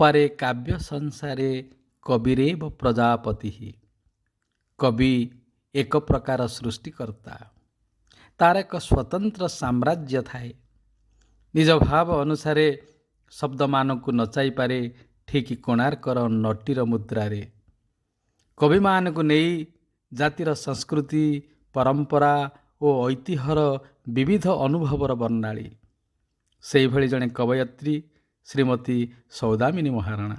अपारे काव्य संसारे कविरेव प्रजापति। कवि एक प्रकार सृष्टिकर्ता, तार एक स्वतंत्र साम्राज्य थाए। निज भाव अनुसारे शब्द मानक नचाई पारे, ठीक कोणार्कर नटीर मुद्रारे। कवि मानक नहीं जातिर संस्कृति परंपरा और ऐतिह्यर विविध अनुभवर वर्णाली। से भली जड़े कवयत्री श्रीमती सौदामिनी महाराणा।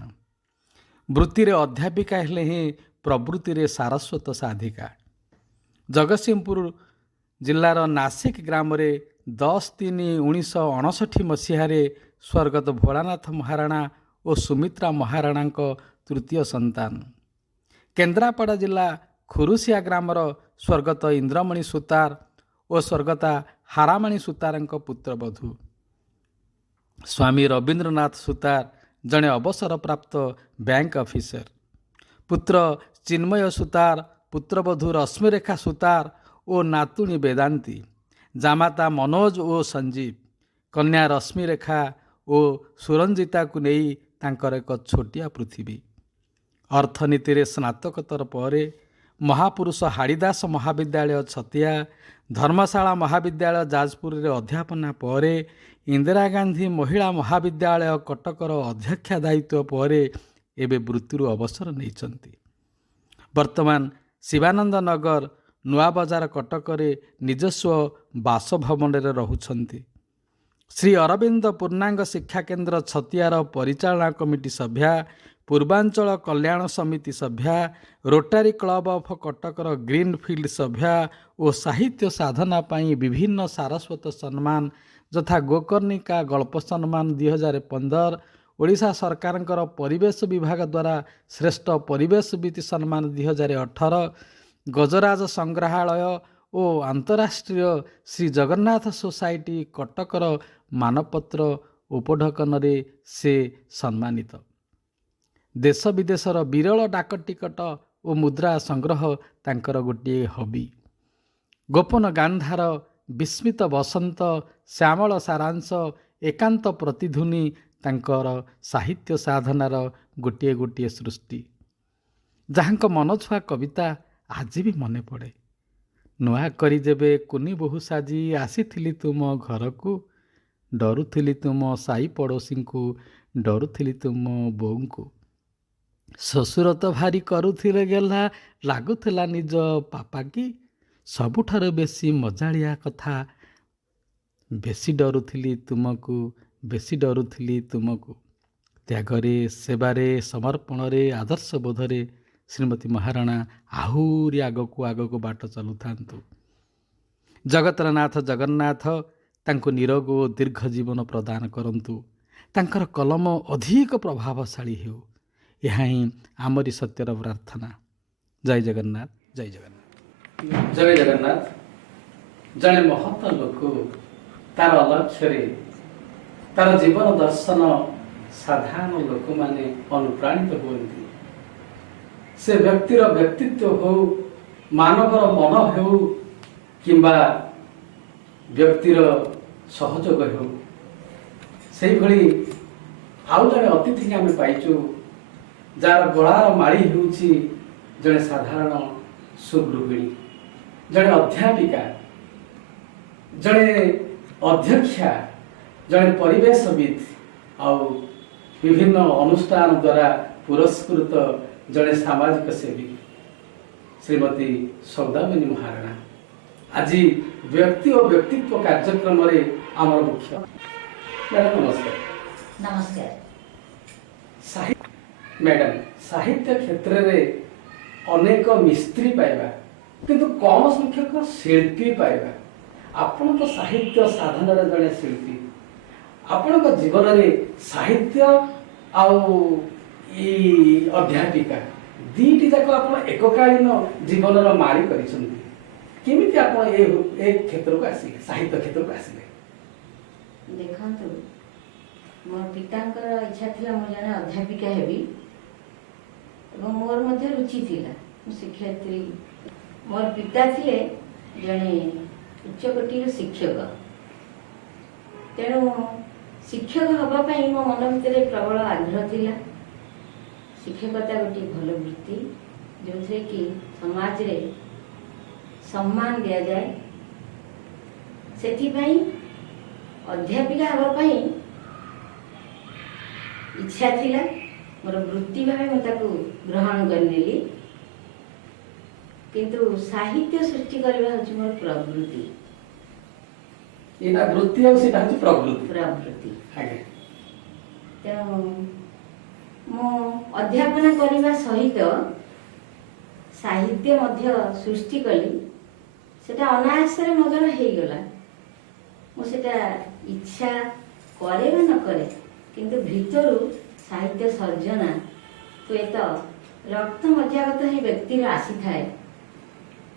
वृत्ति रे अध्यापिका हेले ही प्रवृत्ति रे सारस्वत साधिका। जगतसिंहपुर जिलार नासिक ग्राम रे 10/3/1959 मसीह स्वर्गत भोलानाथ महाराणा और सुमित्रा महाराणा तृतीय संतान। केन्द्रापड़ा जिला खुरुसिया ग्रामर स्वर्गत इंद्रमणि सुतार और स्वर्गता हारामणि सुतार पुत्रवधू। स्वामी रवींद्रनाथ सुतार जड़े अवसर प्राप्त बैंक ऑफिसर। पुत्र चिन्मय सुतार, पुत्रवधू रश्मिरेखा सुतार और नातुणी वेदांती। जामाता मनोज और संजीव, कन्या रश्मिरेखा और सुरंजिता को नहीं तांकर एक छोटिया पृथ्वी। अर्थनीति रे स्नातकोत्तर पर महापुरुष हाड़ीदास महाविद्यालय छतिया, धर्मशाला महाविद्यालय जाजपुर रे अध्यापना पर इंदिरा गांधी महिला महाविद्यालय कटकर अध्यक्षा दायित्व पर एबे वृत्तिरु अवसर नहीं। वर्तमान शिवानंद नगर नुआ बजार कटक निजस्व बासभवन रहुछंती। श्री अरविंद पूर्णांग शिक्षा केन्द्र छतियार परिचालना कमिटी सभ्या, पूर्वांचल कल्याण समिति सभ्या, रोटारी क्लब ऑफ कटकर ग्रीनफील्ड सभ्या और साहित्य साधना पाई विभिन्न सारस्वत सम्मान यथा गोकर्णिका गल्प सम्मान 2015, ओडिशा सरकार परिवेश विभाग द्वारा श्रेष्ठ परिवेशविद सम्मान 2018, गजराज संग्रहालय और अंतरराष्ट्रीय श्री जगन्नाथ सोसाइटी कटकर मानपत्र उपढकन से सम्मानित। देश विदेशर विरल डाक टिकट और मुद्रा संग्रह तांकर गोटे हबी। गोपन गांधार, विस्मित बसंत, श्यामल सारांश, एकांत प्रतिध्वनि तांकर साहित्य साधनार गोटे गोटे सृष्टि। जहाँक मनछुआ कविता आज भी मने पड़े। नुआ करी जेबे कुनी बहु साजी आसीथिली तुम घर को, डरुथिली तुम साई पड़ोसी को, डरुथिली तुम बोऊ को। शशुर तो भारी करुथिले गेला, लागुथिला निज पापा की, सबुठार बेसी मजालिया कथा, बेसी डरुथिली तुमको, बेसी डरुथिली तुमको। त्यागरे, सेवारे, समर्पणरे, आदर्श बोधरे श्रीमती महाराणा आहुरी आगको बाट चलु थांतु। जगतर नाथ जगन्नाथ तांको निरोग और दीर्घ जीवन प्रदान करंतु। तांकर कलम अधिक प्रभावशाली हेउ, यह ही आमरी सत्यर प्रार्थना। जय जगन्नाथ, जय जगन्नाथ, जय जगन्नाथ। जड़े महत लोक तार लक्ष्य तार जीवन दर्शन साधारण लोक माने अनुप्राणित होती। से व्यक्तिर व्यक्तित्व हो, मानवर मन हो किंबा व्यक्तिर सहयोग हो, से भली आउ जड़े अतिथि आम पाइचु जार गलार माड़ी होउछि जड़े साधारण सुगृहिणी, जड़े अध्यापिका, जड़े अध्यक्षा, जड़े परिवेशविद आउ विभिन्न अनुष्ठान द्वारा पुरस्कृत जड़े सामाजिक सेवी श्रीमती सौदामिनी महाराणा आज व्यक्ति और व्यक्तित्व कार्यक्रम रे आमर मुख्य। मैडम नमस्कार। नमस्कार। मैडम, साहित्य क्षेत्र रे अनेक मिस्त्री पाइबा किंतु कम संख्यक शिल्पी पाइबा। आपण तो साहित्य साधन जड़े शिल्पी, आपण जीवन में साहित्य आउ अध्यापिका दीटी जाक आप एककालीन जीवन माड़ी करमिति आप क्षेत्र को आसिले, साहित्य क्षेत्र को आसिले? देखंतु, मोर पितांकर इच्छा थिला मो जने अध्यापिका हेबी एवं मोर मध्य रुचि थिला शिक्षयित्री। मोर पिता थिले जने उच्च कोटीर शिक्षक, तेणु शिक्षक हवा पाई मो मन भितर प्रबल आग्रह थिला। ଶିକ୍ଷକତା ଗୋଟିଏ ଭଲ ବୃତ୍ତି, ଯେଉଁଥିରେ କି ସମାଜରେ ସମ୍ମାନ ଦିଆଯାଏ। ସେଥିପାଇଁ ଅଧ୍ୟାପିକା ହେବା ପାଇଁ ଇଚ୍ଛା ଥିଲା। ମୋର ବୃତ୍ତି ଭାବେ ମୁଁ ତାକୁ ଗ୍ରହଣ କରିନେଲି। କିନ୍ତୁ ସାହିତ୍ୟ ସୃଷ୍ଟି କରିବା ହେଉଛି ମୋର ପ୍ରବୃତ୍ତି। ଏଇଟା ବୃତ୍ତି ଆଉ ସେଟା ହଉଛି ପ୍ରବୃତ୍ତି। ଆଜ୍ଞା। ତେଣୁ ମୁଁ ଅଧ୍ୟାପନା କରିବା ସହିତ ସାହିତ୍ୟ ମଧ୍ୟ ସୃଷ୍ଟି କଲି। ସେଟା ଅନାୟାସରେ ମୋ ଦ୍ୱାରା ହେଇଗଲା। ମୁଁ ସେଟା ଇଚ୍ଛା କରେ ବା ନ କରେ, କିନ୍ତୁ ଭିତରୁ ସାହିତ୍ୟ ସର୍ଜନା ହୁଏତ ରକ୍ତ ମଜ୍ଜାଗତ ହେଇ ବ୍ୟକ୍ତିର ଆସିଥାଏ।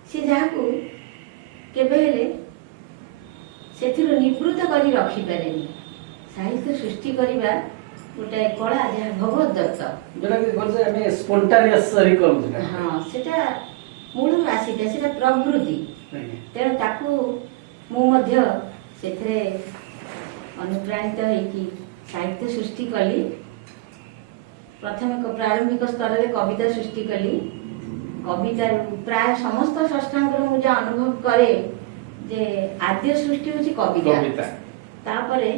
ସେ ଯାହାକୁ କେବେ ହେଲେ ସେଥିରୁ ନିବୃତ୍ତ କରି ରଖିପାରେନି। ସାହିତ୍ୟ ସୃଷ୍ଟି କରିବା ଗୋଟାଏ କଳା, ଯାହା ଭଗବତ ଦତ୍ତ। ଯୋଉଟା ଆମେ ସ୍ପଣ୍ଟାନିୟସ୍ କରୁଛୁ। ହଁ, ସେଟା ମୂଳରୁ ଆସିଥାଏ, ସେଟା ପ୍ରବୃତ୍ତି। ତେଣୁ ତାକୁ ମୁଁ ମଧ୍ୟ ସେଥିରେ ଅନୁପ୍ରାଣିତ ହେଇକି ସାହିତ୍ୟ ସୃଷ୍ଟି କଲି। ପ୍ରଥମେ ପ୍ରାରମ୍ଭିକ ସ୍ତରରେ କବିତା ସୃଷ୍ଟି କଲି। କବିତାରୁ ପ୍ରାୟ ସମସ୍ତ ସ୍ରଷ୍ଟାଙ୍କର ମୁଁ ଯାହା ଅନୁଭବ କରେ ଯେ ଆଦ୍ୟ ସୃଷ୍ଟି ହେଉଛି କବିତା। ତାପରେ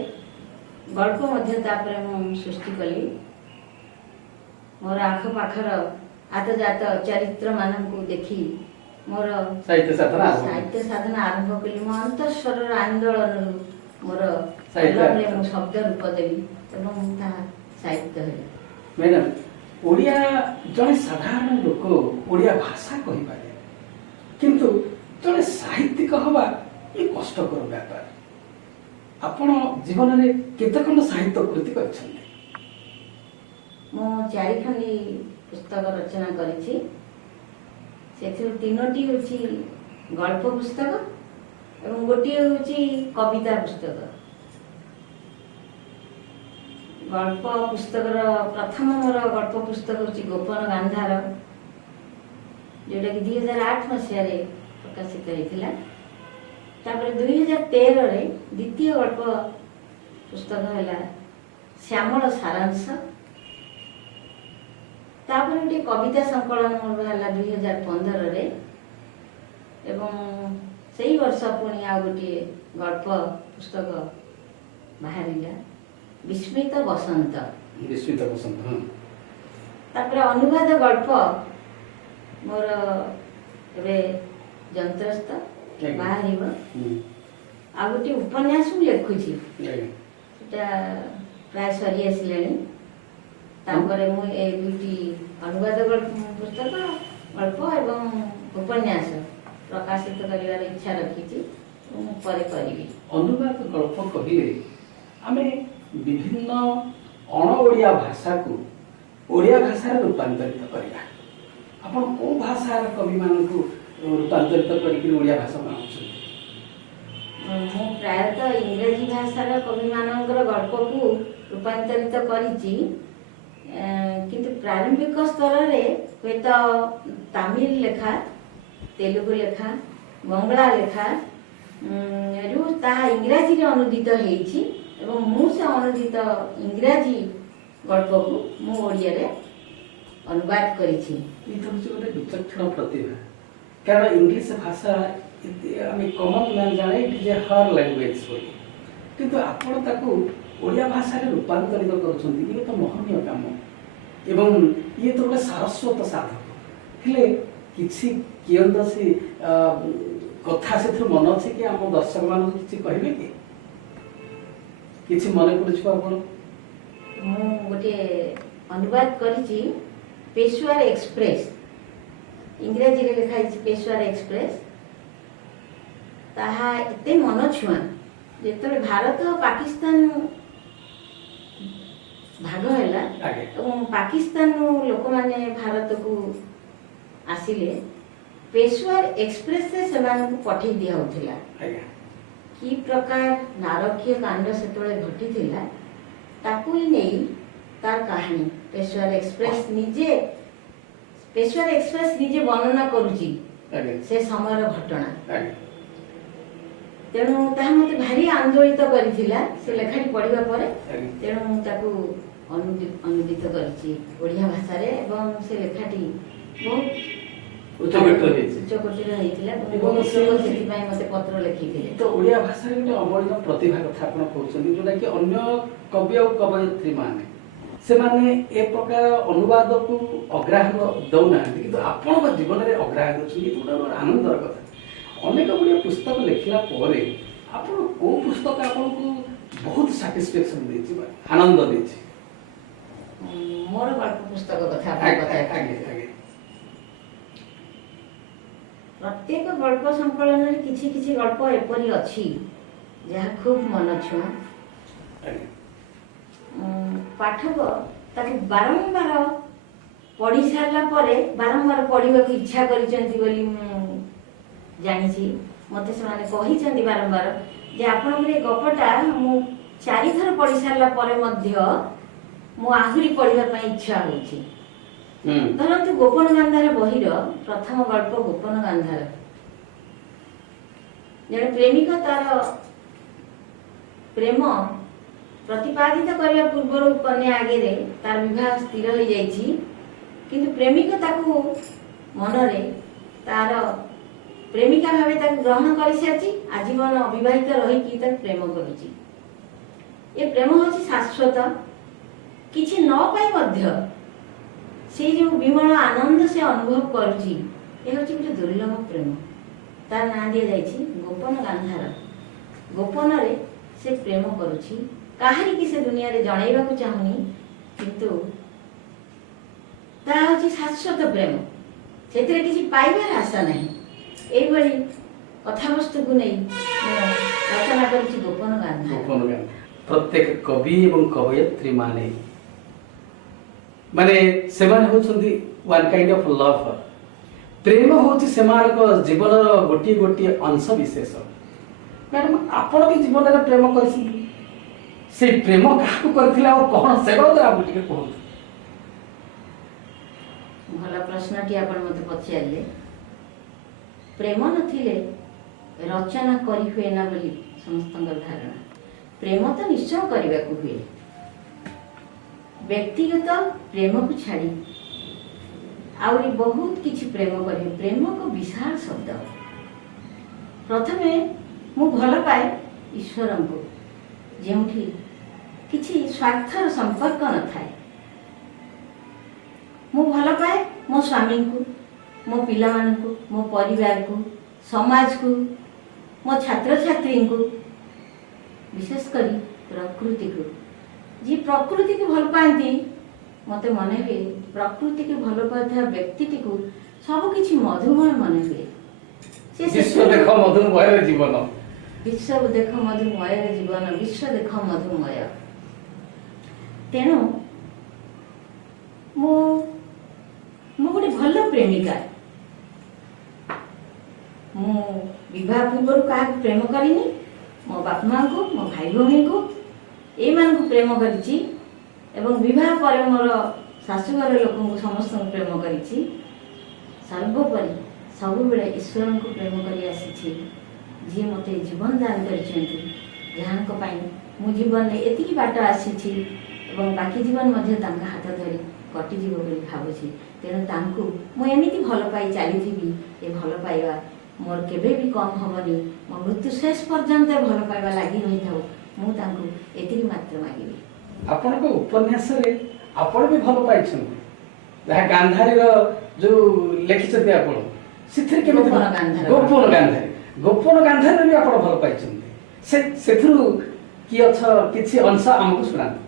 ଗଳ୍ପ ମଧ୍ୟ ତାପରେ ମୁଁ ସୃଷ୍ଟି କଲି। ମୋର ଆଖପାଖର ଆତଜାତ ଚରିତ୍ର ମାନଙ୍କୁ ଦେଖି ମୋର ସାହିତ୍ୟ ସାଧନା ଆରମ୍ଭ କଲି। ମୋ ଅନ୍ତଃସ୍ୱରର ଆନ୍ଦୋଳନରୁ ମୋର କଲମରେ ମୁଁ ଶବ୍ଦ ରୂପ ଦେବି ଏବଂ ତାହା ସାହିତ୍ୟ ହେଲା। ମ୍ୟାଡାମ, ଓଡ଼ିଆ ଜଣେ ସାଧାରଣ ଲୋକ ଓଡ଼ିଆ ଭାଷା କହିପାରେ, କିନ୍ତୁ ଜଣେ ସାହିତ୍ୟିକ ହବା ଏ କଷ୍ଟକର ବ୍ୟାପାର। ଆପଣ ଜୀବନରେ କେତେ ଖଣ୍ଡ ସାହିତ୍ୟ କୃତି କରିଛନ୍ତି? ମୁଁ 4 ଖଣ୍ଡି ପୁସ୍ତକ ରଚନା କରିଛି। ସେଥିରୁ 3ଟି ହେଉଛି ଗଳ୍ପ ପୁସ୍ତକ ଏବଂ ଗୋଟିଏ ହେଉଛି କବିତା ପୁସ୍ତକ। ଗଳ୍ପ ପୁସ୍ତକର ପ୍ରଥମ ମୋର ଗଳ୍ପ ପୁସ୍ତକ ହେଉଛି ଗୋପନ ଗାନ୍ଧାର, ଯେଉଁଟାକି 2008 ମସିହାରେ ପ୍ରକାଶିତ ହେଇଥିଲା। ତାପରେ 2013ରେ ଦ୍ୱିତୀୟ ଗଳ୍ପ ପୁସ୍ତକ ହେଲା ଶ୍ୟାମଳ ସାରାଂଶ। ତାପରେ ଗୋଟିଏ କବିତା ସଂକଳନ ମୋର ହେଲା 2015ରେ, ଏବଂ ସେଇ ବର୍ଷ ପୁଣି ଆଉ ଗୋଟିଏ ଗଳ୍ପ ପୁସ୍ତକ ବାହାରିଲା, ବିସ୍ମିତ ବସନ୍ତ। ତାପରେ ଅନୁବାଦ ଗଳ୍ପ ମୋର ଏବେ ଯନ୍ତ୍ରସ୍ଥ ବାହାରିବ। ଆଉ ଗୋଟିଏ ଉପନ୍ୟାସ ମୁଁ ଲେଖୁଛି, ସେଟା ପ୍ରାୟ ସରି ଆସିଲାଣି। ତାପରେ ମୁଁ ଏ 2ଟି ଅନୁବାଦ ପୁସ୍ତକ, ଗଳ୍ପ ଏବଂ ଉପନ୍ୟାସ ପ୍ରକାଶିତ କରିବାର ଇଚ୍ଛା ରଖିଛି, ମୁଁ ପରେ କରିବି। ଅନୁବାଦ ଗଳ୍ପ କହିଲେ ଆମେ ବିଭିନ୍ନ ଅଣ ଓଡ଼ିଆ ଭାଷାକୁ ଓଡ଼ିଆ ଭାଷାରେ ରୂପାନ୍ତରିତ କରିବା। ଆପଣ କୋଉ ଭାଷାର କବିମାନଙ୍କୁ ରୂପାନ୍ତରିତ କରିକି ଓଡ଼ିଆ ଭାଷା ବନାଉଛନ୍ତି? ମୁଁ ପ୍ରାୟତଃ ଇଂରାଜୀ ଭାଷାର କବିମାନଙ୍କର ଗଳ୍ପକୁ ରୂପାନ୍ତରିତ କରିଛି, କିନ୍ତୁ ପ୍ରାରମ୍ଭିକ ସ୍ତରରେ ହୁଏତ ତାମିଲ ଲେଖା, ତେଲୁଗୁ ଲେଖା, ବଙ୍ଗଳା ଲେଖା ରୁ ତାହା ଇଂରାଜୀରେ ଅନୁଦିତ ହେଇଛି ଏବଂ ମୁଁ ସେ ଅନୁଦିତ ଇଂରାଜୀ ଗଳ୍ପକୁ ମୁଁ ଓଡ଼ିଆରେ ଅନୁବାଦ କରିଛି। ଏଇଟା ହେଉଛି ଗୋଟେ ବିଚକ୍ଷଣ ପ୍ରତିଭା, କାରଣ ଇଂଲିଶ ଭାଷା ଆମେ କମନ୍ ମ୍ୟାନ୍ ଜାଣେ it is a Har language ବୋଲି, କିନ୍ତୁ ଆପଣ ତାକୁ ଓଡ଼ିଆ ଭାଷାରେ ରୂପାନ୍ତରିତ କରୁଛନ୍ତି। ଇଏ ତ ମହନୀୟ କାମ ଏବଂ ଇଏ ତ ଗୋଟେ ସାରସ୍ୱତ ସାଧକ। ହେଲେ କିଛି କିୟଦଂଶୀ କଥା ସେଥିରୁ ମନେ ଅଛି କି ଆମ ଦର୍ଶକମାନଙ୍କୁ କିଛି କହିବେ କି? କିଛି ମନେ ପଡୁଛି ଆପଣ? ମୁଁ ଗୋଟିଏ ଅନୁବାଦ କରିଛି ପେଶୱାର ଏକ୍ସପ୍ରେସ୍, ଇଂରାଜୀରେ ଲେଖା ହେଇଛି ପେଶୱାର ଏକ୍ସପ୍ରେସ୍। ତାହା ଏତେ ମନଛୁଆଁ, ଯେତେବେଳେ ଭାରତ ପାକିସ୍ତାନ ଭାଗ ହେଲା ଏବଂ ପାକିସ୍ତାନରୁ ଲୋକମାନେ ଭାରତକୁ ଆସିଲେ, ପେଶୱାର ଏକ୍ସପ୍ରେସରେ ସେମାନଙ୍କୁ ପଠେଇ ଦିଆହେଉଥିଲା। କି ପ୍ରକାର ନାରକୀୟ କାଣ୍ଡ ସେତେବେଳେ ଘଟିଥିଲା ତାକୁ ନେଇ ତାର କାହାଣୀ ପେଶୱାର ଏକ୍ସପ୍ରେସ ନିଜେ ବର୍ଣ୍ଣନା କରୁଛି ସେ ସମୟର ଘଟଣା। ତେଣୁ ତାହା ମୋତେ ଭାରି ଆନ୍ଦୋଳିତ କରିଥିଲା ସେ ଲେଖାଟି ପଢିବା ପରେ। ତେଣୁ ମୁଁ ତାକୁ ଅନୁଦିତ କରିଛି ଓଡ଼ିଆ ଭାଷାରେ ଏବଂ ସେ ଲେଖାଟି ବହୁତ ଉଚ୍ଚକୋଟୀର ହେଇଥିଲା ଏବଂ ସେଥିପାଇଁ ମୋତେ ପତ୍ର ଲେଖିଥିଲେ। ତ ଓଡ଼ିଆ ଭାଷାରେ ଗୋଟେ ଅମଳିନ ପ୍ରତିଭା କଥା ଆପଣ କହୁଛନ୍ତି, ଯୋଉଟା କି ଅନ୍ୟ କବି ଆଉ କବୟିତ୍ରୀ ମାନେ ସେମାନେ ଏ ପ୍ରକାର ଅନୁବାଦକୁ ଅଗ୍ରାହ୍ୟ ଦଉନାହାନ୍ତି, କିନ୍ତୁ ଆପଣଙ୍କ ଜୀବନରେ ଅଗ୍ରାହ୍ୟ ଦେଉଛନ୍ତି। ଏଇଟା ଗୋଟେ ଆନନ୍ଦର କଥା। ଅନେକ ଗୁଡ଼ିଏ ପୁସ୍ତକ ଲେଖିଲା ପରେ ଆପଣ କୋଉ ପୁସ୍ତକ ଆପଣଙ୍କୁ ବହୁତ ସାଟିସ୍ଫ୍ୟାକ୍ସନ ଦେଇଛି, ଆନନ୍ଦ ଦେଇଛି? ମୋର ଗଳ୍ପ ପୁସ୍ତକ କଥା ପ୍ରତ୍ୟେକ ଗଳ୍ପ ସଂକଳନରେ କିଛି କିଛି ଗଳ୍ପ ଏପରି ଅଛି ଯାହା ଖୁବ୍ ମନଛୁଆଁ। ପାଠକ ତାକୁ ବାରମ୍ବାର ପଢ଼ି ସାରିଲା ପରେ ବାରମ୍ବାର ପଢ଼ିବାକୁ ଇଚ୍ଛା କରିଛନ୍ତି ବୋଲି ମୁଁ ଜାଣିଛି। ମୋତେ ସେମାନେ କହିଛନ୍ତି ବାରମ୍ବାର ଯେ ଆପଣଙ୍କର ଏ ଗପଟା ମୁଁ 4 ଥର ପଢ଼ି ସାରିଲା ପରେ ମଧ୍ୟ ମୁଁ ଆହୁରି ପଢ଼ିବା ପାଇଁ ଇଚ୍ଛା ହେଉଛି। ଧରନ୍ତୁ ଗୋପନ ଗାନ୍ଧାର ବହିର ପ୍ରଥମ ଗଳ୍ପ ଗୋପନ ଗାନ୍ଧାର। ଜଣେ ପ୍ରେମିକ ତାର ପ୍ରେମ ପ୍ରତିପାଦିତ କରିବା ପୂର୍ବରୁ କନ୍ୟା ଆଗରେ ତାର ବିବାହ ସ୍ଥିର ହୋଇଯାଇଛି, କିନ୍ତୁ ପ୍ରେମିକ ତାକୁ ମନରେ ତାର ପ୍ରେମିକା ଭାବେ ତାକୁ ଗ୍ରହଣ କରିସାରିଛି। ଆଜୀବନ ଅବିବାହିତ ରହିକି ତାକୁ ପ୍ରେମ କରୁଛି। ଏ ପ୍ରେମ ହେଉଛି ଶାଶ୍ୱତ। କିଛି ନ ପାଇ ମଧ୍ୟ ସେଇ ଯେଉଁ ବିମଳ ଆନନ୍ଦ ସେ ଅନୁଭବ କରୁଛି, ଏ ହେଉଛି ଗୋଟେ ଦୁର୍ଲଭ ପ୍ରେମ। ତାର ନାଁ ଦିଆଯାଇଛି ଗୋପନ ଗାନ୍ଧାର। ଗୋପନରେ ସେ ପ୍ରେମ କରୁଛି, କାହାରିକି ସେ ଦୁନିଆରେ ଜଣେଇବାକୁ ଚାହୁଁନି, କିନ୍ତୁ ତାହା ହେଉଛି ଶାଶ୍ୱତ ପ୍ରେମ। ସେଥିରେ କିଛି ପାଇବାର ଆଶା ନାହିଁ। এইভাবে কথাবস্তুକୁ ନେଇ ମୁଁ ରଚନା କରିଛି ଗୋପନ ଗାନ୍ଧାର। ପ୍ରତ୍ୟେକ କବି ଏବଂ କବୟିତ୍ରୀ ମାନେ ସେମାନେ ହେଉଛନ୍ତି ୱାନ୍ କାଇଣ୍ଡ ଅଫ୍ ଲଭର। ପ୍ରେମ ହେଉଛି ସେମାନଙ୍କ ଜୀବନର ଗୋଟିଏ ଗୋଟିଏ ଅଂଶ ବିଶେଷ। ମ୍ୟାଡ଼ାମ, ଆପଣ ବି ଜୀବନରେ ପ୍ରେମ କରିଛନ୍ତି, ସେଇ ପ୍ରେମ କାହାକୁ କରିଥିଲେ ଆଉ କଣ ସେଗୁଡ଼ା ଆମକୁ ଟିକେ କୁହନ୍ତୁ। ଭଲ ପ୍ରଶ୍ନଟି ଆପଣ ମୋତେ ପଚାରିଲେ। ପ୍ରେମ ନଥିଲେ ରଚନା କରି ହୁଏ ନା ବୋଲି ସମସ୍ତଙ୍କର ଧାରଣା। ପ୍ରେମ ତ ନିଶ୍ଚୟ କରିବାକୁ ହୁଏ। ବ୍ୟକ୍ତିଗତ ପ୍ରେମକୁ ଛାଡ଼ି ଆହୁରି ବହୁତ କିଛି ପ୍ରେମ କରିବେ। ପ୍ରେମ ଏକ ବିଶାଳ ଶବ୍ଦ। ପ୍ରଥମେ ମୁଁ ଭଲ ପାଏ ଈଶ୍ୱରଙ୍କୁ, ଯେଉଁଠି କିଛି ସ୍ୱାର୍ଥର ସମ୍ପର୍କ ନଥାଏ। ମୁଁ ଭଲ ପାଏ ମୋ ସ୍ୱାମୀଙ୍କୁ, ମୋ ପିଲାମାନଙ୍କୁ, ମୋ ପରିବାରକୁ, ସମାଜକୁ, ମୋ ଛାତ୍ରଛାତ୍ରୀଙ୍କୁ, ବିଶେଷ କରି ପ୍ରକୃତିକୁ। ଯିଏ ପ୍ରକୃତିକୁ ଭଲ ପାଆନ୍ତି, ମୋତେ ମନେ ହୁଏ ପ୍ରକୃତିକୁ ଭଲ ପାଉଥିବା ବ୍ୟକ୍ତିଟିକୁ ସବୁକିଛି ମଧୁମୟ ମନେ ହୁଏ। ବିଶ୍ୱ ଦେଖ ମଧୁମୟ ଜୀବନ, ବିଶ୍ୱ ଦେଖ ମଧୁମୟ ଜୀବନ, ବିଶ୍ୱ ଦେଖ ମଧୁମୟ। ତେଣୁ ମୁଁ ଗୋଟେ ଭଲ ପ୍ରେମିକା। ମୁଁ ବିବାହ ପୂର୍ବରୁ କାହାକୁ ପ୍ରେମ କରିନି। ମୋ ବାପା ମାଙ୍କୁ, ମୋ ଭାଇ ଭଉଣୀଙ୍କୁ, ଏଇମାନଙ୍କୁ ପ୍ରେମ କରିଛି ଏବଂ ବିବାହ ପରେ ମୋର ଶାଶୁଘର ଲୋକଙ୍କୁ ସମସ୍ତଙ୍କୁ ପ୍ରେମ କରିଛି। ସର୍ବୋପରି ସବୁବେଳେ ଈଶ୍ୱରଙ୍କୁ ପ୍ରେମ କରି ଆସିଛି, ଯିଏ ମୋତେ ଜୀବନ ଦାନ କରିଛନ୍ତି, ଯାହାଙ୍କ ପାଇଁ ମୁଁ ଜୀବନରେ ଏତିକି ବାଟ ଆସିଛି ଏବଂ ବାକି ଜୀବନ ମଧ୍ୟ ତାଙ୍କ ହାତ ଧରି କଟିଯିବ ବୋଲି ଭାବୁଛି। ତେଣୁ ତାଙ୍କୁ ମୁଁ ଏମିତି ଭଲ ପାଇ ଚାଲିଥିବି, ଏ ଭଲ ପାଇବା ମୋର କେବେ ବି କମ୍ ହେବନି। ମୋ ମୃତ୍ୟୁ ଶେଷ ପର୍ଯ୍ୟନ୍ତ ଭଲ ପାଇବା ଲାଗି ରହିଥାଉ। ମୁଁ ତାଙ୍କୁ ଏତିକି ମାତ୍ର ମାଗିବି। ଆପଣଙ୍କ ଉପନ୍ୟାସରେ ଆପଣ ବି ଭଲ ପାଇଛନ୍ତି, ଯାହା ଗାନ୍ଧାରୀର ଯୋଉ ଲେଖିଛନ୍ତି ଆପଣ, ସେଥିରେ କେମିତି ଗୋପନ ଗାନ୍ଧାରୀ, ଗୋପନ ଗାନ୍ଧାରୀରେ ବି ଆପଣ ଭଲ ପାଇଛନ୍ତି। ସେଥିରୁ କି କିଛି ଅଂଶ ଆମକୁ ଶୁଣାନ୍ତୁ।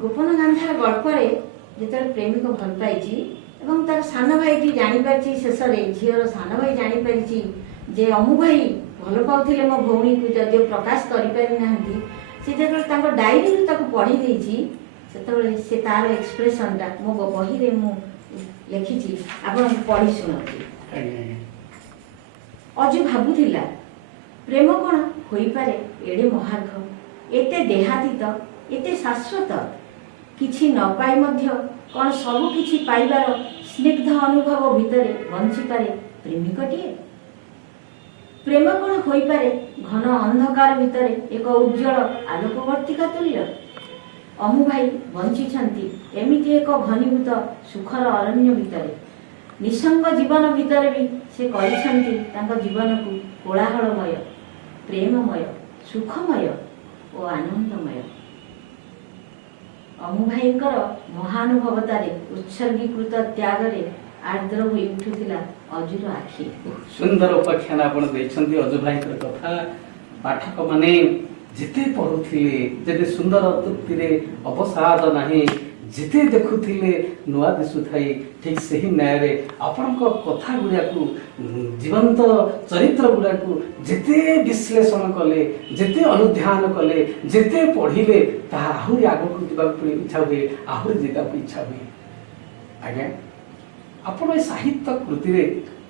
ଗୋପନ ଗାନ୍ଧାର ଗଳ୍ପରେ ଯେତେବେଳେ ପ୍ରେମିକ ଭଲ ପାଇଛି ଏବଂ ତାର ସାନ ଭାଇଟି ଜାଣିପାରିଛି, ଶେଷରେ ଝିଅର ସାନ ଭାଇ ଜାଣିପାରିଛି ଯେ ଅମୁ ଭାଇ ଭଲ ପାଉଥିଲେ ମୋ ଭଉଣୀକୁ, ଯଦିଓ ପ୍ରକାଶ କରିପାରିନାହାନ୍ତି, ସେ ଯେତେବେଳେ ତାଙ୍କ ଡାଏରୀରୁ ତାକୁ ପଢ଼ି ଦେଇଛି, ସେତେବେଳେ ସେ ତାର ଏକ୍ସପ୍ରେସନଟା ମୋ ବହିରେ ମୁଁ ଲେଖିଛି, ଆପଣଙ୍କୁ ପଢ଼ି ଶୁଣଉଛି। ଅଜୁ ଭାବୁଥିଲା ପ୍ରେମ କ'ଣ ହୋଇପାରେ ଏଡ଼େ ମହାର୍ଘ, ଏତେ ଦେହାତୀତ, ଏତେ ଶାଶ୍ୱତ। କିଛି ନ ପାଇ ମଧ୍ୟ କ'ଣ ସବୁ କିଛି ପାଇବାର ସ୍ନିଗ୍ଧ ଅନୁଭବ ଭିତରେ ବଞ୍ଚିପାରେ ପ୍ରେମିକଟିଏ? ପ୍ରେମ କ'ଣ ହୋଇପାରେ ଘନ ଅନ୍ଧକାର ଭିତରେ ଏକ ଉଜ୍ଜଳ ଆଲୋକବର୍ତ୍ତିକା ତୁଲ୍ୟ? ଅମୁ ଭାଇ ବଞ୍ଚିଛନ୍ତି ଏମିତି ଏକ ଘନୀଭୂତ ସୁଖର ଅରଣ୍ୟ ଭିତରେ। ନିଃସଙ୍ଗ ଜୀବନ ଭିତରେ ବି ସେ କରିଛନ୍ତି ତାଙ୍କ ଜୀବନକୁ କୋଳାହଳମୟ, ପ୍ରେମମୟ, ସୁଖମୟ ଓ ଆନନ୍ଦମୟ। ଅମୁ ଭାଇଙ୍କର ମହାନୁଭବତାରେ ଉତ୍ସର୍ଗୀକୃତ ତ୍ୟାଗରେ ଆର୍ଦ୍ର ହୋଇ ଉଠୁଥିଲା ଅଜୁର ଆଖି। ସୁନ୍ଦର ଉପାଖ୍ୟାନ ଆପଣ ଦେଇଛନ୍ତି ଅଜୁ ଭାଇଙ୍କର କଥା। ପାଠକ ମାନେ ଯେତେ ପଢୁଥିଲେ, ଯେତେ ସୁନ୍ଦର ତୃପ୍ତିରେ ଅବସାଦ ନାହିଁ, ଯେତେ ଦେଖୁଥିଲେ ନୂଆ ଦିଶୁଥାଇ, ଠିକ୍ ସେହି ନ୍ୟାୟରେ ଆପଣଙ୍କ କଥା ଗୁଡ଼ାକୁ, ଜୀବନ୍ତ ଚରିତ୍ର ଗୁଡ଼ାକୁ ଯେତେ ବିଶ୍ଳେଷଣ କଲେ, ଯେତେ ଅନୁଧ୍ୟାନ କଲେ, ଯେତେ ପଢ଼ିଲେ, ତାହା ଆହୁରି ଆଗକୁ ଯିବାକୁ ଇଚ୍ଛା ହୁଏ, ଆହୁରି ଯିବାକୁ ଇଚ୍ଛା ହୁଏ। ଆଜ୍ଞା, ଆପଣ ଏ ସାହିତ୍ୟ କୃତିରେ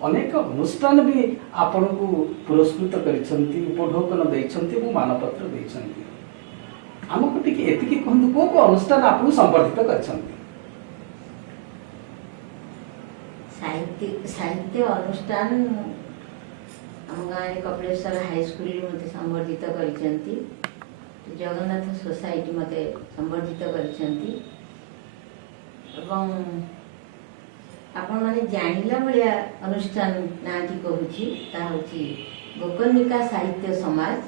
ଅନେକ ଅନୁଷ୍ଠାନ ବି ଆପଣଙ୍କୁ ପୁରସ୍କୃତ କରିଛନ୍ତି, ଉପଢୌକନ ଦେଇଛନ୍ତି ଏବଂ ମାନପତ୍ର ଦେଇଛନ୍ତି। ଆମକୁ ଟିକେ ଏତିକି କୁହନ୍ତୁ, କୋଉ କୋଉ ଅନୁଷ୍ଠାନ ଆପଣଙ୍କୁ ସମ୍ବର୍ଦ୍ଧିତ କରିଛନ୍ତି? ସାହିତ୍ୟ ଅନୁଷ୍ଠାନ ଆମ ଗାଁରେ କପିଳେଶ୍ୱର ହାଇସ୍କୁଲରେ ମୋତେ ସମ୍ବର୍ଦ୍ଧିତ କରିଛନ୍ତି। ଜଗନ୍ନାଥ ସୋସାଇଟି ମୋତେ ସମ୍ବର୍ଦ୍ଧିତ କରିଛନ୍ତି। ଏବଂ ଆପଣମାନେ ଜାଣିଲା ଭଳିଆ ଅନୁଷ୍ଠାନ ନାଁଟି କହୁଛି, ତାହା ହେଉଛି ଗୋକର୍ଣ୍ଣିକା ସାହିତ୍ୟ ସମାଜ।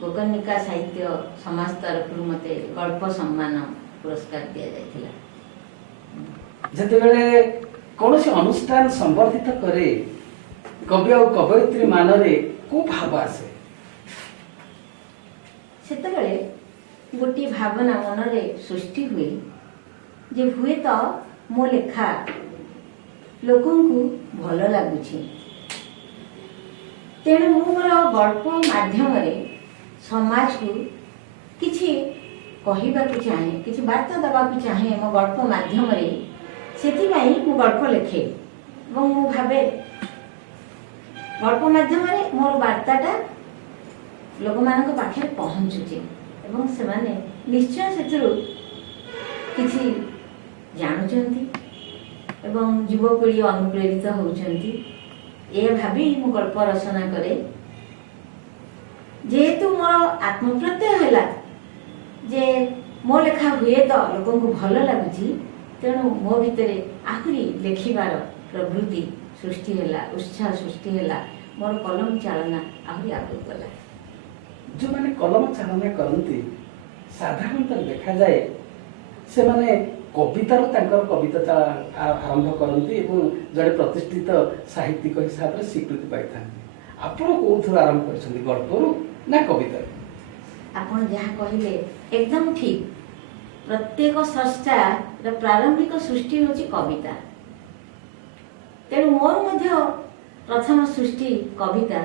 ଗୋକର୍ଣ୍ଣିକା ସାହିତ୍ୟ ସମାଜ ତରଫରୁ ମୋତେ ଗଳ୍ପ ସମ୍ମାନ ପୁରସ୍କାର ଦିଆଯାଇଥିଲା। ଯେତେବେଳେ କୌଣସି ଅନୁଷ୍ଠାନ ସମ୍ବର୍ଦ୍ଧିତ କରେ, କବି ଆଉ କବୟିତ୍ରୀ ମାନରେ କୋଉ ଭାବ ଆସେ? ସେତେବେଳେ ଗୋଟିଏ ଭାବନା ମନରେ ସୃଷ୍ଟି ହୁଏ ଯେ ହୁଏତ ମୋ ଲେଖା ଲୋକଙ୍କୁ ଭଲ ଲାଗୁଛି, ତେଣୁ ମୁଁ ମୋର ଗଳ୍ପ ମାଧ୍ୟମରେ ସମାଜକୁ କିଛି କହିବାକୁ ଚାହେଁ, କିଛି ବାର୍ତ୍ତା ଦେବାକୁ ଚାହେଁ ମୋ ଗଳ୍ପ ମାଧ୍ୟମରେ। ସେଥିପାଇଁ ମୁଁ ଗଳ୍ପ ଲେଖେ ଏବଂ ମୁଁ ଭାବେ ଗଳ୍ପ ମାଧ୍ୟମରେ ମୋର ବାର୍ତ୍ତାଟା ଲୋକମାନଙ୍କ ପାଖରେ ପହଞ୍ଚୁଛି ଏବଂ ସେମାନେ ନିଶ୍ଚୟ ସେଥିରୁ କିଛି ଜାଣୁଛନ୍ତି ଏବଂ ଯୁବପିଢ଼ି ଅନୁପ୍ରେରିତ ହେଉଛନ୍ତି। ଏ ଭାବି ମୁଁ ଗଳ୍ପ ରଚନା କରେ। ଯେହେତୁ ମୋର ଆତ୍ମପ୍ରତ୍ୟୟ ହେଲା ଯେ ମୋ ଲେଖା ହୁଏତ ଲୋକଙ୍କୁ ଭଲ ଲାଗୁଛି, ତେଣୁ ମୋ ଭିତରେ ଆହୁରି ଲେଖିବାର ପ୍ରବୃତ୍ତି ସୃଷ୍ଟି ହେଲା, ଉତ୍ସାହ ସୃଷ୍ଟି ହେଲା। ମୋର କଲମ ଚାଳନା ଆହୁରି ଆଗକୁ ଗଲା। ଯେଉଁମାନେ କଲମ ଚାଳନା କରନ୍ତି, ସାଧାରଣତଃ ଦେଖାଯାଏ ସେମାନେ କବିତାରୁ ତାଙ୍କର କବିତା ଆରମ୍ଭ କରନ୍ତି ଏବଂ ଜଣେ ପ୍ରତିଷ୍ଠିତ ସାହିତ୍ୟିକ ହିସାବରେ ସ୍ୱୀକୃତି ପାଇଥାନ୍ତି। ଆପଣ କୋଉଥିରୁ ଆରମ୍ଭ କରିଛନ୍ତି, ଗଳ୍ପରୁ ନା କବିତାରୁ? ଆପଣ ଯାହା କହିଲେ ଏକଦମ ଠିକ। ପ୍ରତ୍ୟେକ ସ୍ରଷ୍ଟାର ପ୍ରାରମ୍ଭିକ ସୃଷ୍ଟି ହେଉଛି କବିତା। ତେଣୁ ମୋର ମଧ୍ୟ ପ୍ରଥମ ସୃଷ୍ଟି କବିତା।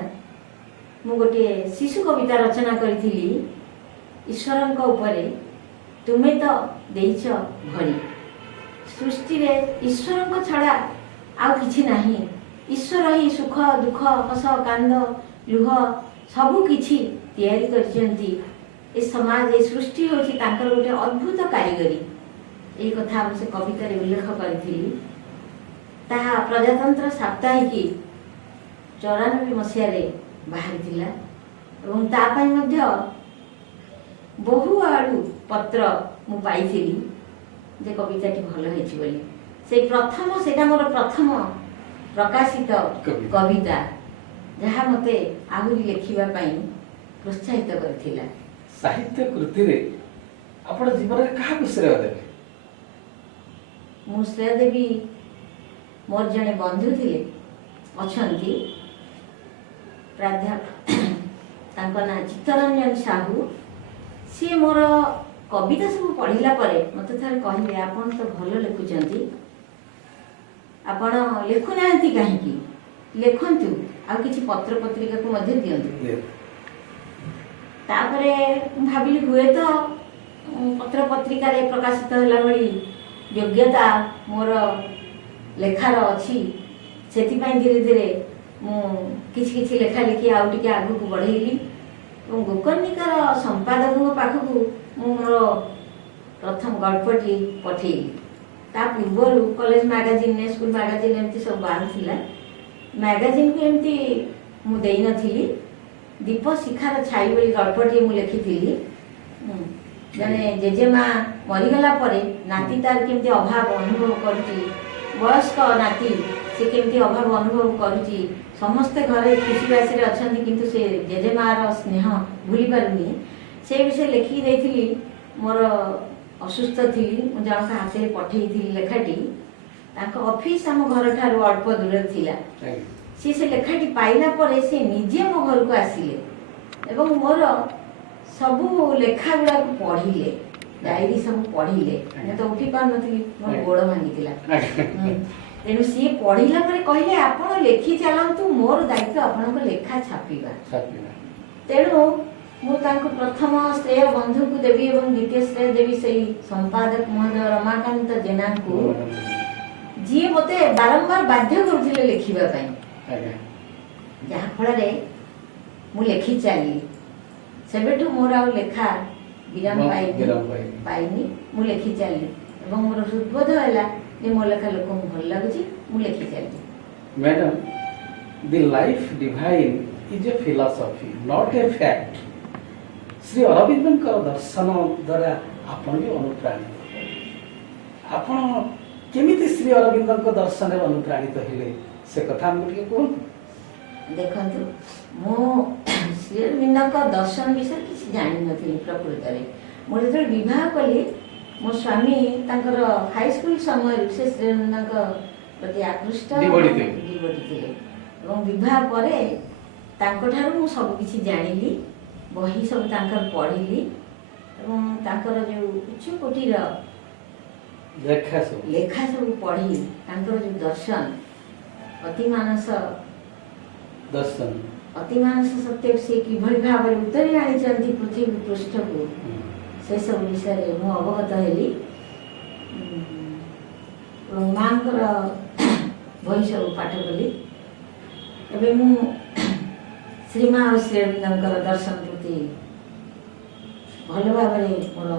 ମୁଁ ଗୋଟିଏ ଶିଶୁ କବିତା ରଚନା କରିଥିଲି ଈଶ୍ୱରଙ୍କ ଉପରେ। ତୁମେ ତ ଦେଇଛ ଭରି। ସୃଷ୍ଟିରେ ଈଶ୍ୱରଙ୍କ ଛଡ଼ା ଆଉ କିଛି ନାହିଁ। ଈଶ୍ୱର ହିଁ ସୁଖ ଦୁଃଖ, ହସ କାନ୍ଦ, ଲୁହ ସବୁ କିଛି ତିଆରି କରିଛନ୍ତି। ଏ ସମାଜ, ଏ ସୃଷ୍ଟି ହେଉଛି ତାଙ୍କର ଗୋଟେ ଅଦ୍ଭୁତ କାରିଗରୀ। ଏହି କଥା ମୁଁ ସେ କବିତାରେ ଉଲ୍ଲେଖ କରିଥିଲି। ତାହା ପ୍ରଜାତନ୍ତ୍ର ସାପ୍ତାହିକୀ 94 ମସିହାରେ ବାହାରିଥିଲା ଏବଂ ତା ପାଇଁ ମଧ୍ୟ ବହୁ ଆଡ଼ୁ ପତ୍ର ମୁଁ ପାଇଥିଲି ଯେ କବିତାଟି ଭଲ ହେଇଛି ବୋଲି। ସେଇଟା ମୋର ପ୍ରଥମ ପ୍ରକାଶିତ କବିତା, ଯାହା ମୋତେ ଆହୁରି ଲେଖିବା ପାଇଁ ପ୍ରୋତ୍ସାହିତ କରିଥିଲା। ସାହିତ୍ୟ କୃତିରେ ଆପଣ ଜୀବନରେ କାହାକୁ ଶ୍ରେୟ ଦେବେ? ମୁଁ ଶ୍ରେୟ ଦେବି, ମୋର ଜଣେ ବନ୍ଧୁ ଥିଲେ, ଅଛନ୍ତି, ତାଙ୍କ ନାଁ ଚିତ୍ତରଞ୍ଜନ ସାହୁ। ସିଏ ମୋର କବିତା ସବୁ ପଢ଼ିଲା ପରେ ମୋତେ ଥରେ କହିଲେ, ଆପଣ ତ ଭଲ ଲେଖୁଛନ୍ତି, ଆପଣ ଲେଖୁନାହାନ୍ତି କାହିଁକି? ଲେଖନ୍ତୁ, ଆଉ କିଛି ପତ୍ର ପତ୍ରିକାକୁ ମଧ୍ୟ ଦିଅନ୍ତୁ। ତାପରେ ମୁଁ ଭାବିଲି ହୁଏତ ପତ୍ର ପତ୍ରିକାରେ ପ୍ରକାଶିତ ହେଲା ଭଳି ଯୋଗ୍ୟତା ମୋର ଲେଖାର ଅଛି। ସେଥିପାଇଁ ଧୀରେ ଧୀରେ ମୁଁ କିଛି କିଛି ଲେଖା ଲେଖି ଆଉ ଟିକେ ଆଗକୁ ବଢ଼େଇଲି ଏବଂ ଗୋକର୍ଣ୍ଣିକାର ସମ୍ପାଦକଙ୍କ ପାଖକୁ ମୁଁ ମୋର ପ୍ରଥମ ଗଳ୍ପଟି ପଠେଇଲି। ତା ପୂର୍ବରୁ କଲେଜ ମ୍ୟାଗାଜିନ୍, ସ୍କୁଲ ମ୍ୟାଗାଜିନ୍ ଏମିତି ସବୁ ବାହାରୁଥିଲା। ମ୍ୟାଗାଜିନ୍କୁ ଏମିତି ମୁଁ ଦେଇନଥିଲି। ଦୀପ ଶିଖାର ଛାଇ ବୋଲି ଗଳ୍ପଟିଏ ମୁଁ ଲେଖିଥିଲି। जने जेजेमा मरीगला परे नाती तार केमती अभाव अनुभव करुची वयस्क नाती से केमती अभाव अनुभव करुची समस्ते घरे खुशीबासी अच्छा किंतु से जेजेमार स्नेह भूली पारुनी से विषय लिखी देथिली मोर असुस्थ थी मु जनक हाथ में पठे लेखाटी ऑफिस आम घर ठार अल्प दूर थिला सी से लेखाटी पाइला परे से निजे मो घर को आसिले एवं मोर सबू लेखा गुड़ा पढ़िले डायरी सब पढ़िले मैं तो उठी पार नथी मोर गोड़ भांगी तेणु सी पढ़िला परे कहले आपण लेखि चलंतु मोर दायित्व आपण को लेखा छापीबा तेणु मु तांको प्रथम श्रेय बंधु को देवी एवं द्वितीय श्रेय देवी सही संपादक महोदय रमाकांत जेना को जी मते बारंबार बाध्य करथिले लिखिबा पई जहा फल रे मु लेखि चली सेबेठु मोर आ लेखा विराम पाइनी मु लेखि चली एवं मोर हृदबोध होला जे मो लेखा लोक भल लागुची मु लेखि चली madam the life divine is a philosophy not a fact Shri Aurobindo दर्शन द्वारा आपण भी अनुप्राणित आपण केमिति श्री अरविंद दर्शन अनुप्राणित हेले से कथा हमके कहूँ देखंतु मो श्री अरविंद दर्शन विषय किसी जानि नथि प्रकृत रे मो जते विवाह कली मो स्वामी तांकर हाई स्कूल समय से श्री अरविंद प्रति आकृष्ट दिबड़ी थे एवं विवाह परे तांको ठारू मु सब किछि जानिली बही सब तांकर पढ़िली एवं तांकर जो उच्च कोटिर लेखा सब पढ़ी तांकर जो दर्शन अतिमानस सत्य से किभଳି भाବରେ उतरी आनिचंती पृथ्वी पृष्ठ को से सब विषय मु अवगत हेली मांकर बही सब पाठ कली एबे मु श्रीमा और श्री अरविंद दर्शन प्रति भल भाव मोर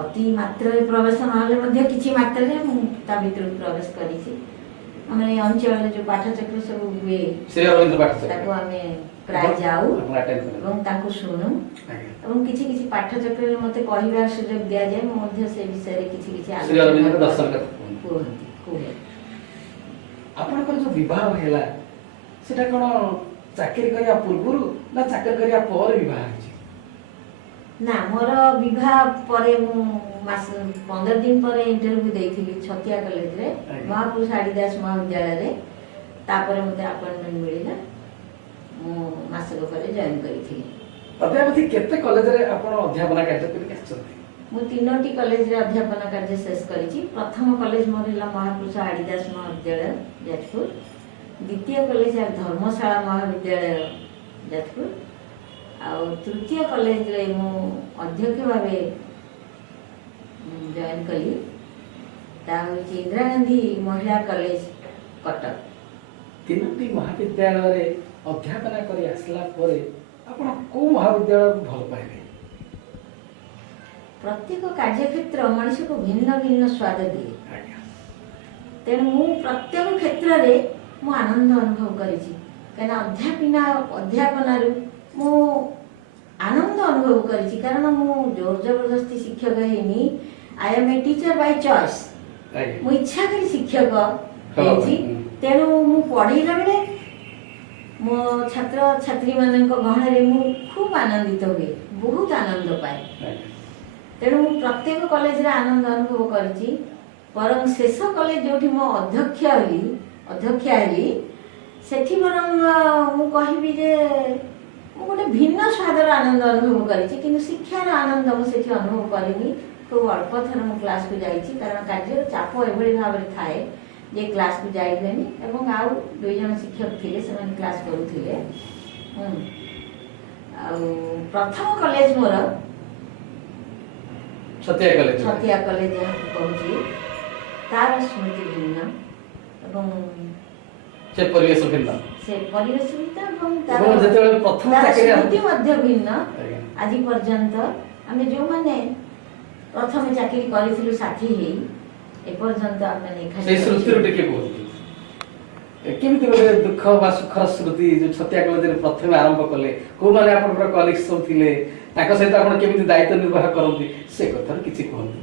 अति मात्रा प्रवेश ना किसी मात्रा भर प्रवेश कर अंचल जो पाठचक्र सब हुए प्राय जाऊ शुणु किसी किसी पाठचक्र मत कहबार सुजोग दि जाए से विषय किसी किसी आपनकर जो विवाह हैला सेटा कोन चाकरी करिया पूर्व ना चाकरी करिया पर विवाह है ना मोर विवाह परे मु मास 15 दिन परे इंटरव्यू देइथिली छतिया कॉलेज रे महापुरुष आदिदास महाविद्यालय रे तापरे मते अपॉइंटमेंट मिलिला मु मासक परे जॉइन करिथिली अध्यापक केते कॉलेज रे आपण अध्यापन कार्य करि आछथि मु तीनोटी कॉलेज रे अध्यापन कार्य शेष करिछि प्रथम कॉलेज मोर हिला महापुरुष आदिदास महाविद्यालय जाजपुर द्वितीय कॉलेज धर्मशाला महाविद्यालय जाजपुर आ तृतीय कॉलेज रे मु अध्यक्ष भावे जॉइन कली ता होची इंदिरा गांधी महिला कॉलेज कटक तीनोटी महाविद्यालय रे अध्यापन करि आसला परे आपण को महाविद्यालय भल पाइबे प्रत्येक कार्यक्षेत्र मनुष्य को भिन्न भिन्न स्वाद दिए तेणु मु प्रत्येक क्षेत्र रे मु आनंद अनुभव करिछि कना अध्यापनारु मु आनंद अनुभव करिछि कारण मु जोर जबरदस्ती शिक्षक हेनी I M a teacher by choice मु इच्छा करी शिक्षक हेछि तेणु मु पढ़िला बेले मो छात्र छात्री मानक गहन रे मु खूब आनंदित हुए बहुत आनंद पाए तेणु मु प्रत्येक कॉलेज रे आनंद अनुभव करिछि परम शेष कॉलेज जोठी मो अध्यक्षा हेली सेठी बरं मु कहबी जे मु गोटे भिन्न स्वादर आनंद अनुभव करिछि किंतु शिक्षार आनंद मु सेठी अनुभव करिनी खूब अल्प थर मु क्लास को जाइछि कारण कार्य चाप एभଳି भाବରେ थाए जे क्लास को जाइबेनी एवं आउ दुई जन शिक्षक थिले से क्लास करूथिले आ प्रथम कॉलेज मोर छतिया कॉलेज कहूछि तार स्मृति भिन्न एवं से परिवेश भिन्न एवं तार प्रथम स्मृति मध्य भिन्न आज पर्यंत आमे जो माने प्रथम चाकरी करिथिलु साथी हे ए पर्यंत आमे से स्मृति टिके बोलती केमिति गोटे दुख बा सुखर स्मृति जो छतिया कॉलेज प्रथम आरंभ कले को माने आपनकर कलीग्स सब थिले ताको सहित आपण केमिति दायित्व निर्वाह करंती से कथा किछि कहंती।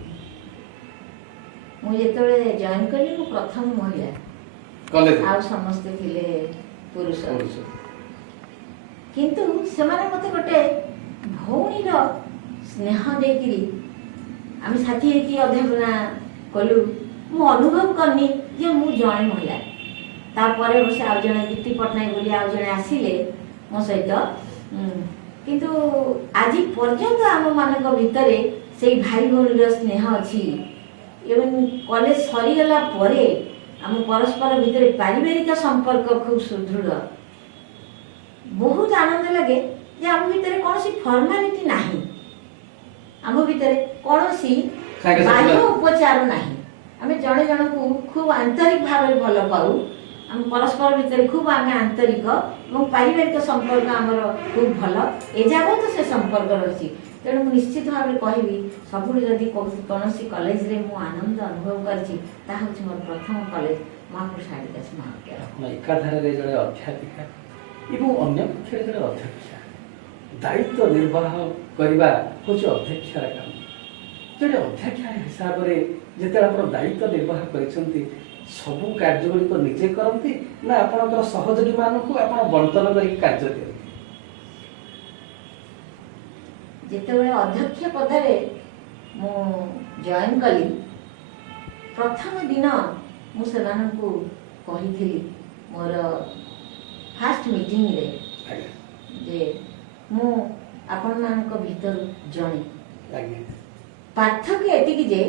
मु जेतबेले जॉइन कली मु प्रथम महिला कॉलेज आ समस्त थिले पुरुष किंतु सेमाने मते गोटे भौणीर स्नेह देकिरी आम साथी हेकी अध्यापना कलु मु अनुभव करनी जे मु जणे महिला तापर से आउ जणे दीप्ति पटनायक बोली आउ जणे आसिले मो सहित किंतु आज पर्यंत आम मानक भितरे से भाई भौणीर स्नेह अछि एवं कॉलेज सरीगला परे आम परस्पर भितर पारिवारिक संपर्क खूब सुदृढ़ बहुत आनंद लगे जे आम भितर कौन सी फॉर्मालिटी नहीं आम भितर कौन सी बाह्य उपचार नहीं आम जड़े जन को खूब आंतरिक भाव भल पाऊ आम परस्पर भितर खूब आम आंतरिक और पारिवारिक संपर्क आमर खूब भल एजावत से संपर्क रही तेणु मुझे निश्चित भाव में कहबी सब जदि कौन कॉलेज रे मु आनंद अनुभव करछि ता होछि मोर प्रथम कॉलेज महापुरुष हाड़ीदास महाविद्यालय। एकाधार जड़े अध्यापिका एवं अन्य पक्ष जड़े अध्यक्षा दायित्व निर्वाह करवा हूँ अध्यक्षार काम जड़े अध्यक्षा हिसाब से जिते आप दायित्व निर्वाह कर सबू कार्यगुड़िक निजे करती ना आपणकर सहयोगी मानक आप बंटन कर कार्य दिखती जितेबाला अध्यक्ष पदरे मु जॉइन कली प्रथम दिन मुझे कही मोर फास्ट मीटिंग रे जे मु आपण मानक भीतर जणे पार्थक्य एतिकी जे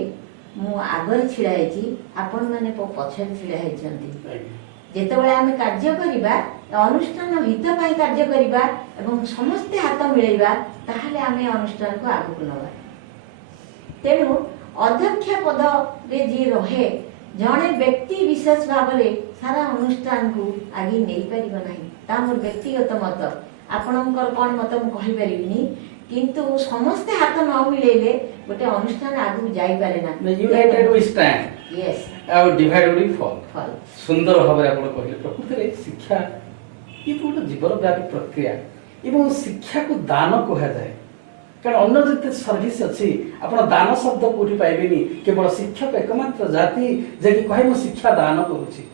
मु आगर छिड़ा हेची आपण माने पछरे छिड़ा हेचंती जेतेबेले आमे कार्य करिबा अनुष्ठान हित पाई कार्य करिबा एवं समस्ते हाथ मिलैबा ताहले आमे अनुष्ठान को आगु नबा तेनु अध्यक्ष पद रे जी रहे जणे व्यक्ति विशेष भाव रे सारा अनुष्ठान को आगे नहीं परिबा नाही ता मोर व्यक्तिगत मत आपणकर कोन मत मु कहि परिबिनी किंतु समस्ते हाथ न मिलेले गोटे अनुष्ठान आगु जाई पारे ना यूनाइटेड वी स्टैंड यस और डिवाइडेड वी फॉल फॉल सुंदर भाव रे आपण कहिले प्रकृति रे शिक्षा ये गोटे जीवन व्यापी प्रक्रिया एवं शिक्षा को दान कहा जाए कारण अन्य जिते सर्विस अच्छी आप दान शब्द कौटी पाइबेनी केवल शिक्षक एकमात्र जाति जे कि कहे शिक्षा दान करुच्ची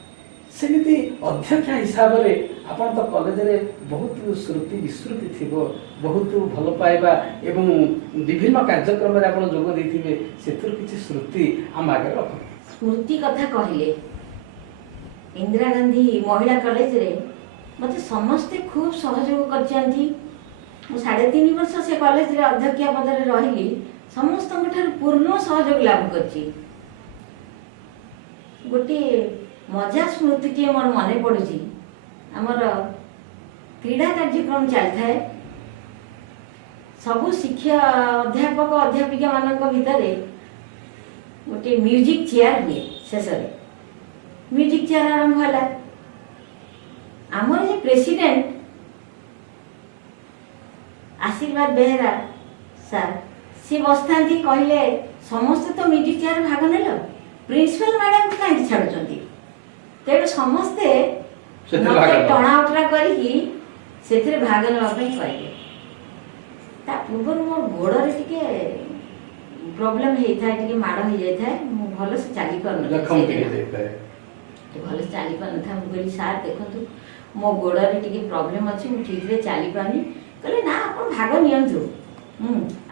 सेमती अध्यक्ष हिसाब से आपण तो कॉलेज रे बहुत श्रुति विश्रुति थिबो बहुत भल पाइबा एवं विभिन्न कार्यक्रम रे आपण जोग देथिबे सेथुर किछि श्रुति हम आगे रख स्मृति कथा कहले इंदिरा गांधी महिला कॉलेज रे मते समस्ते खूब सहयोग करछंती मु 3.5 वर्ष से कॉलेज रे अध्यक्ष पद रे रहिली समस्त ठार पूर्ण सहयोग लाभ करछि गोटे मजा स्मृति टी मोर मने पड़ुछि हमर क्रीड़ा कार्यक्रम चलथाए सबु शिक्षा अध्यापक अध्यापिका मानक भितरे गोटे म्यूजिक चेयर हुए शेष म्यूजिक चेयर आरंभ होला आमर जे प्रेसिडेंट आशीर्वाद बेहरा सर सी बसथांती कहले समस्त तो म्यूजिक चेयर भाग नेलो प्रिंसिपल मैडम को काहे छाडुचंती तेरे समस्ते मते टणा उठरा करी सेथिरे भाग नेबा पई कहले ता पूर्व मोर गोड़ रे टिके प्रॉब्लम हे था टिके माड हो जाय था मु भलो से चाली कर न जखम टिके देता है तो भलो चाली कर न था मु कहली सर देखंतु मो गोड़ रे टिके प्रॉब्लम अछि मु ठीक रे चाली पानी कहले ना आपण भाग नियंतु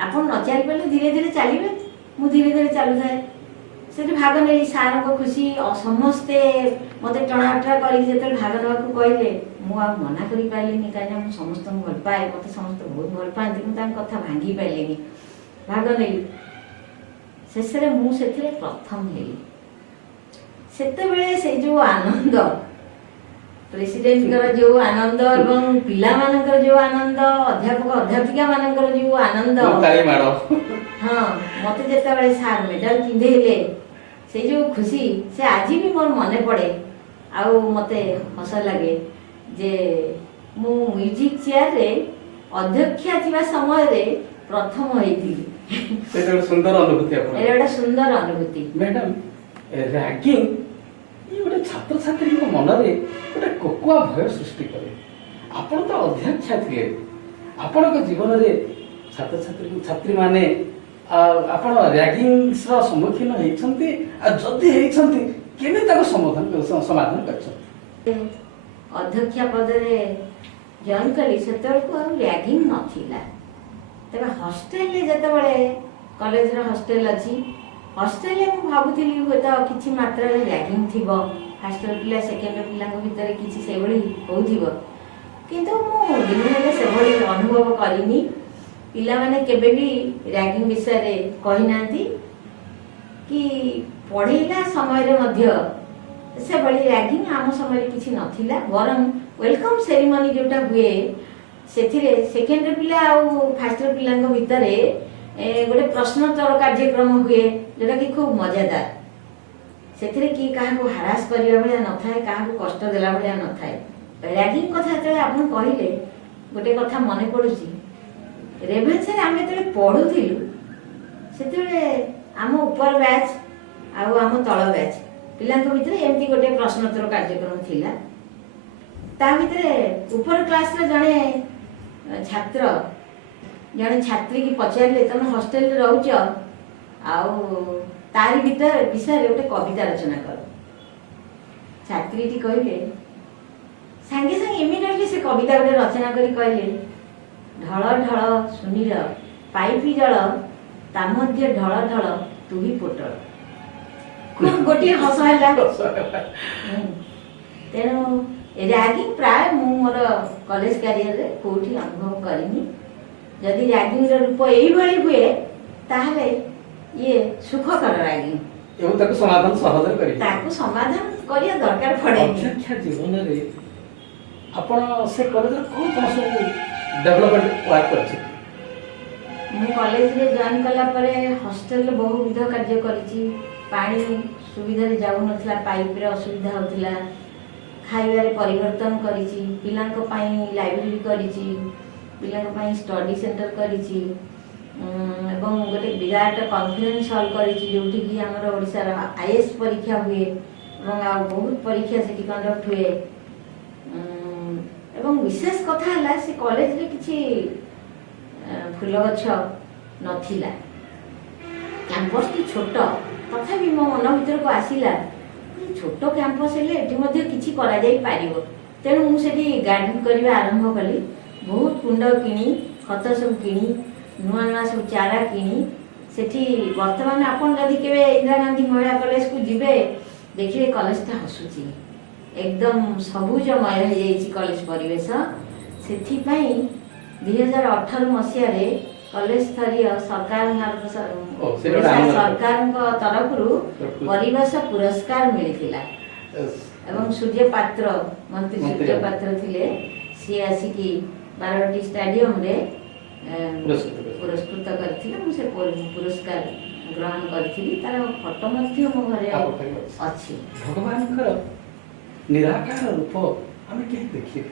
आपण न चाली पले धीरे धीरे चालिबे मु धीरे धीरे चालु थाए सेठी भाग नेली सार को खुशी समस्ते मते टणाटरा करी जेते भाग नवा को कहले मु आ मना करी पाइलेनी काना मु समस्त भल पाए मते समस्त बहुत भल पाए मु तान कथा भांगी पाइलेनी भाग नेली शेषरे मु सेथिरे प्रथम हेली सेते बेले से जो आनंद प्रेसिडेंट कर जो आनंद एवं पिला मानकर जो आनंद अध्यापक अध्यापिका मानकर जो आनंद ताली मारो हां मते जेते बेले सार मेडल पिंधेले से जो खुशी से आज भी मोर मने पड़े आउ मते हस लगे जे मु म्यूजिक चेयर रे अध्यक्षा थिबा समय रे प्रथम होइथि एटा सुंदर अनुभूति आपण एटा सुंदर अनुभूति मैडम रैगिंग ये गोटे छात्र छात्री मनरे गोटे कोकुआ भय सृष्टि करे। आपण तो अध्यक्षा थे आपण जीवन में छात्र छात्री छात्री माने आपण रैगिंग सम्मुखीन होती जदि केमी समाधान कर अध्यक्षा पदरे जॉइन कली से रैगिंग नथिला। तेरे हॉस्टेल जितेबाला कॉलेज हॉस्टेल अच्छी हॉस्टेल में भावुली हुए तो किसी मात्रा रैगिंग थी फास्ट पिला सेकेंड पिला भितर किसी से किंतु मुझे से अनुभव करनी पिला माने केबे भी रैगिंग विषय रे कही ना कि पढ़ेला समय रे मध्य से बड़ी रैगिंग आम समय किसी नथिला वरम वेलकम सेरेमनी जोटा हुए से सेकेंड पिला आ फास्ट पिला भितर गोटे प्रश्नोत्तर कार्यक्रम हुए जोटा कि खूब मजादार से कि क्या हारास करने भाया न था क्या कष्ट देला भाया न था। रैगिंग कथा जो आप कहले गोटे कथा मन पड़ुची रेभेन्सा आम जो पढ़ुलु से आम ऊपर बैच आम तल बैच पिला भितर एमती गोटे प्रश्नोत्तर कार्यक्रम थिला ता भितर ऊपर क्लास रे जड़े छात्र जड़े छात्री की पचारे तुम हॉस्टेल रोच तारी भीतर विषय गोटे कविता रचना कर छात्री कहले सांगे सांगे इमिडिएटली से कविता गोटे रचना करी कहले ढळ ढळ सुनीर पाइपी जल ता मध्य ढळ ढळ तू ही पोटल खूब गोटे हस है तेणु रैगिंग प्राय मोर कॉलेज कैरियर रे कोठी अनुभव करनी जदि रैगिंग रूप यही हुए ताहले ये सुखकर रैगिंग एवं ताको समाधान सहज करी ताको समाधान करिया दरकार पड़े। अध्यक्षा जीवन रे आपण से कॉलेज रे कोन कोन सब डेवलपमेंट वर्क करछि मु कॉलेज रे जॉइन कला परे हॉस्टेल रे बहुविध कार्य करिछि पानी सुविधा रे जाउ नथला पाइप रे असुविधा होतला खाइबा रे परिवर्तन करिछि पिलांको पई लाइब्रेरी करिछि पिलांको पई स्टडी सेंटर करिछि एवं गोटे विराट कॉन्फ्रेंस हॉल करिछि जोठी कि हमर ओडिसा रा आईएएस परीक्षा हुए एवं आ बहुत परीक्षा सेठी कंडक्ट हुए एवं विशेष कथा है से कॉलेज रे किछि फूल गछ नथिला कैंपस टी छोट तथापि मो मन भीतर को आसिला छोट कैंपस हेले एठी मध्ये किछि करा जाई पारिबो तेणु मु सेठी गार्डन करबा आरंभ कली बहुत कुंड किनी खत सब किनी नुआ नुआ सब चारा किनी सेठी वर्तमान आपन जदि केबे इंदिरा गांधी महिला कॉलेज को जिबे देखिए कॉलेज ता हसुची एकदम सबुजमय हो जाइए कॉलेज परिवेश से 2018 मसीह कॉलेज स्तरीय सरकार सरकार तरफ परिवेश पुरस्कार मिलता एवं सूर्य पात्र मंत्री सूर्य पात्र थिले सी आसिकी बारवाटी स्टेडियम रे पुरस्कृत करथिले मु से पुरस्कार ग्रहण करथिली तार फोटो मध्य मो घरे अछि। भगवान निराकार रूप आम कहीं देखिए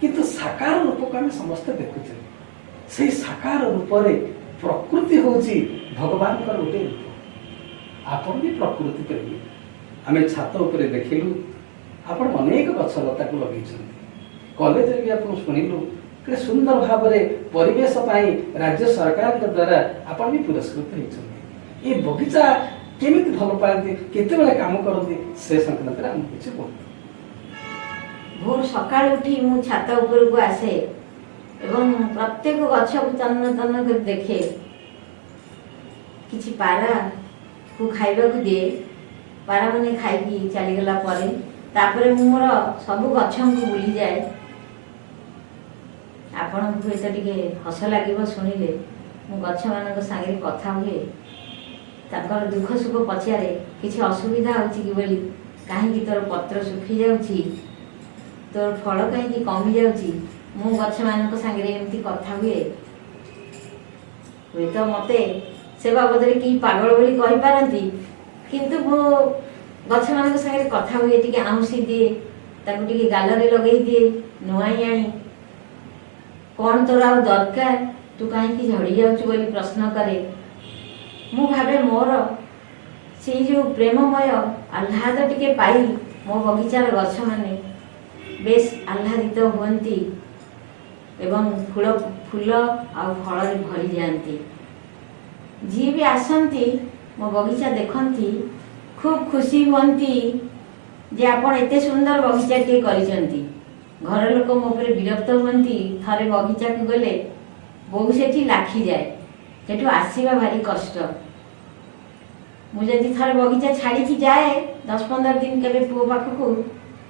किंतु साकार रूप को आम समस्त देखुचे से साकार रूप रे प्रकृति होची भगवान गोटे रूप आपन भी प्रकृति करिए आम छात उपर देखिलु आपन अनेक गछ लता को लगे कॉलेज भी आप शुणिलु कि सुंदर भाव में परिवेश पाई राज्य सरकार के द्वारा आपन भी पुरस्कृत होती ये बगीचा केमिति भल पाती केते बेले काम करती से संक्रांत आम किसी कहते भोर सकाळ उठी मु छात ऊपर को आसे एवं प्रत्येक गछ को तन्न तन्न कर देखे किछि पारा को खाइबा को दे पारा माने खाइकी चली गला परे तापरे मु मोर सब गछ को बुली जाए आपण को एत टिके हस लागिबो सुनिले मु गछ मानक संगे कथा हुए ताकर दुख सुख पछियारे किछि असुविधा होछि कि बोली काहे तोर पत्र सुखी जाउछि तोर फल कहीं कमी जाउची मु गछ मानक संगे एमती कथा हुए तो मते से बाबद कि पागल बोली कहि पारंती किंतु मो गछ मानक संगे कथा हुए टिके आउसी दिए ताकू टिके गालरे लगेई दिए नुआई आनी कौन तोर आ दरकार तू कहीं झड़ी जाउची बोली प्रश्न करे मु भाबे मोर से जो प्रेममय आह्लाद टिके पाई मो बगीचार गछ माने बेस आह्लादित हुअन्ति एवं फूल फूल आ फल भरी जाती। जी भी आसंती मो बगीचा देखती खूब खुशी हुअन्ति जे आपण एते सुंदर बगीचा टे करिसंती। घर लोक मो पर विरक्त हुअन्ति थरे बगीचा को गले बहु सेठी लाखी जाए सेठू आसीबा भारी कष्ट। मुझे थरे बगीचा छाड़ी की जाए 10-15 दिन के पुओ पाखक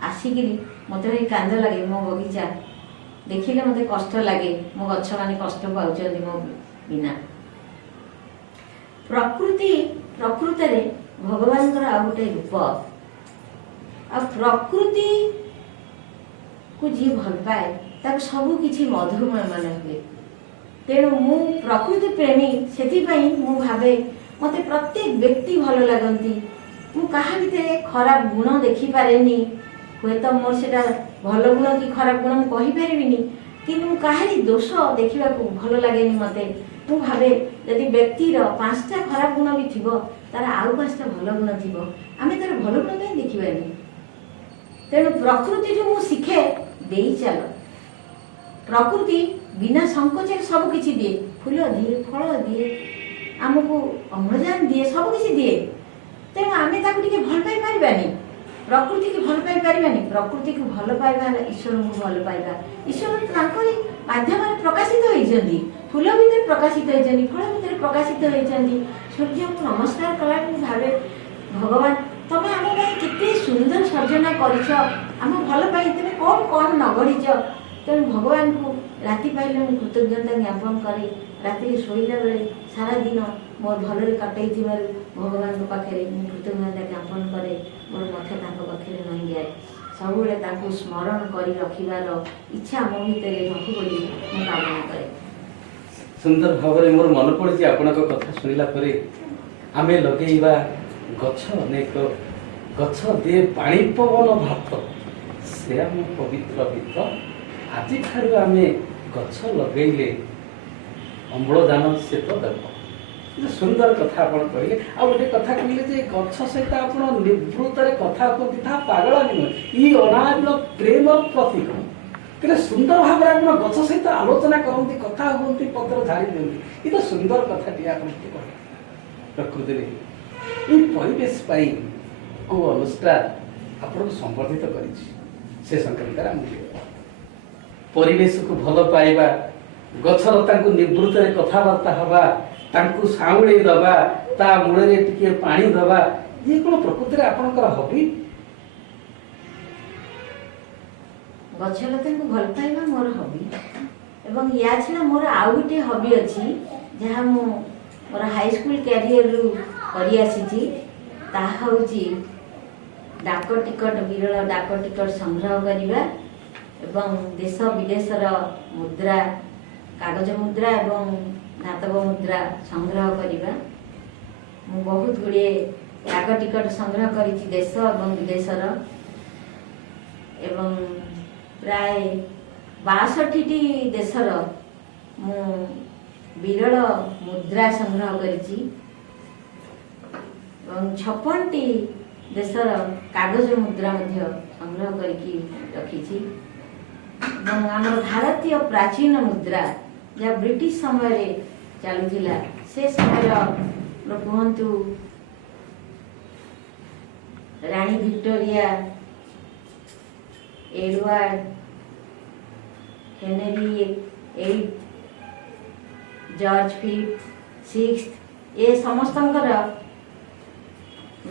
आसिकी मत कांद लगे मो बगीचा देखिले मत कष्ट लगे मो गछ माने कष्ट पाउछन्ति मो बिना। प्रकृति प्रकृतरे भगवान आ गोटे रूप आ प्रकृति को जी भल पाए ताक सबु किछि मधुरमय मन हुए। तेणु मु प्रकृति प्रेमी सेथिपाई मु भावे मते प्रत्येक व्यक्ति भल लगती। मु कहा भितरे खराब गुण देखि पारेनी हुए तो मोर सेटा भल गुण कि खराब गुण मु कहि पारिबिनी किंतु मु काहारी दोष देखिबा को भल लागेनी। मते मु भावे यदि व्यक्तिर 5टा खराब गुण भी थिबो तार आउ 5टा भल गुण थिबो आमे तार भल गुण काई देखिबानी। तेणु प्रकृति जो मु शिखे देई चल प्रकृति बिना संकोच सब किछि दिए फूल दिए फल दिए आमको अम्लजान दिए सब किछि दिए। तेणु आमे ताकू टिके भल पाई पारिबानी प्रकृति की भल पाई पारिबानी। प्रकृति को भल पाइबा ईश्वर को भल पाइबा ईश्वर तांकरी माध्यम प्रकाशित होइछन्ती फूल भितर प्रकाशित होइछन्ती फल भितर प्रकाशित होइछन्ती। सूर्य को नमस्कार कला भावे भगवान तमे आम केते सुंदर सर्जना करिछ आम भल पाई तमे कौन कौन न गढ़िछ। तेणु भगवान को राति पाइले मु कृतज्ञता ज्ञापन करे राति शोइला बेले सारा दिन मोर भलरे कटई भगवान को पाखे कृतज्ञता ज्ञापन करे मोर मथे तांको पाखे नहीं जाए सबुले तांको स्मरण करी रखिबार इच्छा मो भितरे रहु बोली मु कामना करे। सुंदर भाव मोर मन पड़ी आपण कथा शुणिला परे आमे लगेइबा गछ अनेक गछ दे पानी पवन भात से आम पवित्र हित आज ठार आम गछ लगेले अम्लजान से तो देव सुंदर कथा आपण कहले। आ गोटे कथा कहले जे गछ सहित आपण निवृत्तरे कथा कहती था पागल नुहे ई अनादिल प्रेम प्रतीक कि सुंदर भाव में आप गछ सहित आलोचना करती कथा हमें पत्र झाड़ी दिखती ये तो सुंदर कथा कहले। प्रकृति ये परिवेश पाई को अनुष्ठान आपको संवर्धित कर संक्रांत परिवेश को भल पाइबा गछलता को निवृत्त कथबार्ता हवा तांकु साउळे दबा ता मूले टिके पानी दबा ये कौन प्रकृति आपनकर हबी गछलता को भल पाइबा मोर हबी एवं या छला मोर आउ गोटे हबी अछि जहा मु मोर हाई स्कूल कैरियर रु करि आसीची ताहा होची डाक टिकट विरल डाक टिकट संग्रह करिबा एवं देश विदेशर मुद्रा कागज मुद्रा एवं धातव मुद्रा संग्रह करिबा मु बहुत गुड़े डाक टिकट संग्रह करिछि देश एवं विदेशर एवं प्राय 62टी देशर मु विरल मुद्रा संग्रह करिछि एवं 56टी देशर कागज मुद्रा मध्य संग्रह करके रखी आम भारतीय प्राचीन मुद्रा जहाँ ब्रिटिश समय चलुला से समय कहतु रानी विक्टोरिया एडवर्ड हेनरी 8 जॉर्ज 5 6 ये समस्त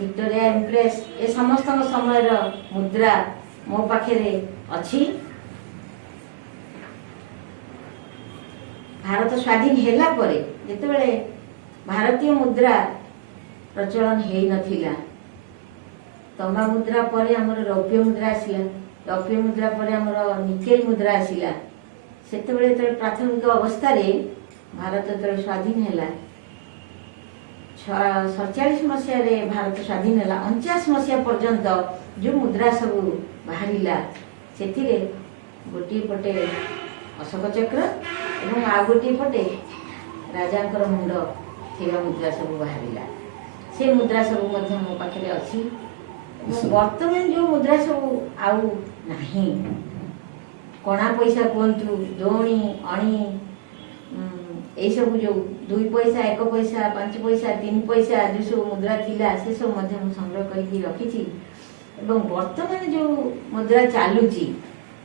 विक्टोरिया एम्प्रेस ए समस्त समय मुद्रा मो पाखे अच्छी। भारत स्वाधीन हेला परे जेतेबेले भारतीय मुद्रा प्रचलन हे नथिला तंबा मुद्रा परे हमर रौप्य मुद्रा आसिला रौप्य मुद्रा परे हमर निकेल मुद्रा आसिला सेतेबेले तो प्राथमिक अवस्था रे भारत तो स्वाधीन हेला 47 मसीह रे भारत स्वाधीन है 49 मसीह पर्यंत जो मुद्रा सब बाहरिला सेथिरे गोटी पटे अशोक चक्र एवं आ गोटी पटे राजांकर मुंड थिरा मुद्रा सब बाहरिला से मुद्रा सब मध्य मो पाखे अच्छी बर्तमान जो मुद्रा सब आउ नहीं कणा पैसा कहतु दोणी अणी ये सब जो 2 पैसा 1 पैसा 5 पैसा 3 पैसा जो सब मुद्रा थिला से सब मध्य मु संग्रह करके रखी बर्तमान जो मुद्रा चलुची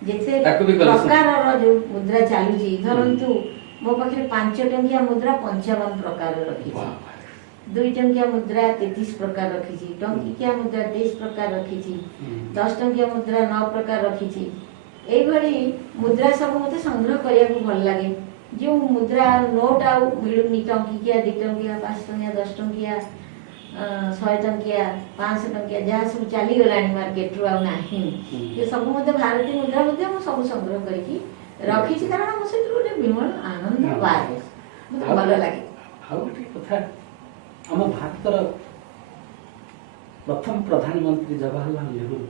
जेते प्रकार जो मुद्रा चलुची धरतु मो पाखे 5 टंकिया मुद्रा 55 प्रकार रखी 2 टंकिया मुद्रा 33 प्रकार रखी टंकिया मुद्रा 23 प्रकार रखी 10 टंकिया मुद्रा 9 प्रकार रखी मुद्रा सब मत संग्रह करने को भल लगे जो मुद्रा नोट आउ मिलूनी टंकिया 2 टंकिया 5 टंकिया 10 टंकिया 100 टंकिया 500 टंकिया जहाँ सब चली गलानी मार्केट रु आउ नाही ये सब मते भारतीय मुद्रा मते हम सब संग्रह करके रखी कारण हम से गोटे विमल आनंद पाए मते भल लागे आउ गोटे कथा हम भारतर प्रथम प्रधानमंत्री जवाहरलाल नेहरू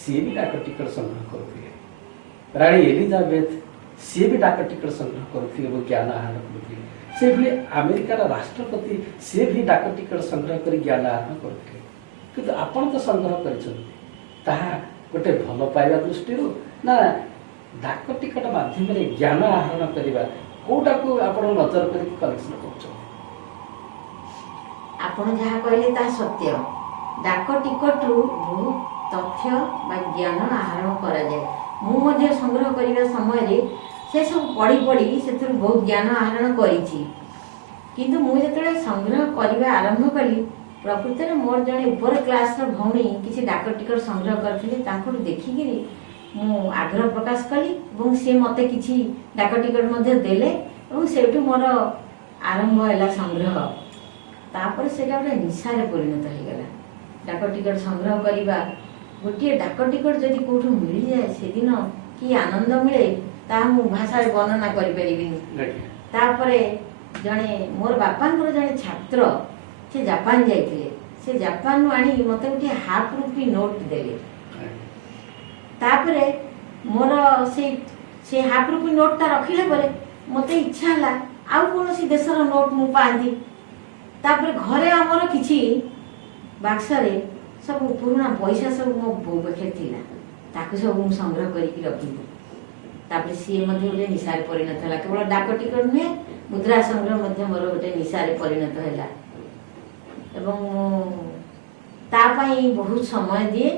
सी भी डाक टिकट संग्रह करते रानी एलिजाबेथ सी भी डाक टिकट संग्रह करते ज्ञान आहरण करते से भी अमेरिकार राष्ट्रपति सी भी डाक टिकट संग्रह कर ज्ञान आहरण करते किंतु आपण तो संग्रह कर गोटे भल पाइबा दृष्टि ना डाक टिकट माध्यम ज्ञान आहरण करवा कोटा को आपण नजर कर कलेक्शन कर आपण जहाँ कहले ता सत्य डाक टिकट रु बहुत तथ्य बा ज्ञान आहरण करा जाए मु मध्य संग्रह करने समय से सब पढ़ी पढ़ी से बहुत ज्ञान आहरण करी किंतु मु जो संग्रह करने आरंभ कली प्रकृत में मोर जड़े ऊपर क्लास भौणी किसी डाक टिकट संग्रह करते देखिकी मु आग्रह प्रकाश कली और सी मत कि डाक टिकट देले और से मोर आरंभ है संग्रह तापर से गोटे निशार परिणत हो गला डाक टिकट संग्रह करवा गोटे डाक टिकट जदि कौटू मिल जाए से दिन कि आनंद मिले ता मु भाषा वर्णना करि परिबिनी तापरे जणे मोर बापांकर जणे छात्र से जापान जाइथिले से जापान नु आनी मते गोटे हाफ रुपी नोट देले तापरे मोर से हाफ रुपी नोट ता रखिले परे मते इच्छा हला आउ कोनोसी देशर नोट मु पांदी तापरे घरे हमर किछि बाक्सरे सब पुराना पैसा सब मो बो पाखे थिला ताकू सब मु संग्रह करके रखिली तापरे सी मध्ये गोटे निशार परिणत होला केवल डाक टिकट नुहे मुद्रा संग्रह मध्ये मोर गोटे निशार परिणत होला एवं ता पई बहुत समय दिए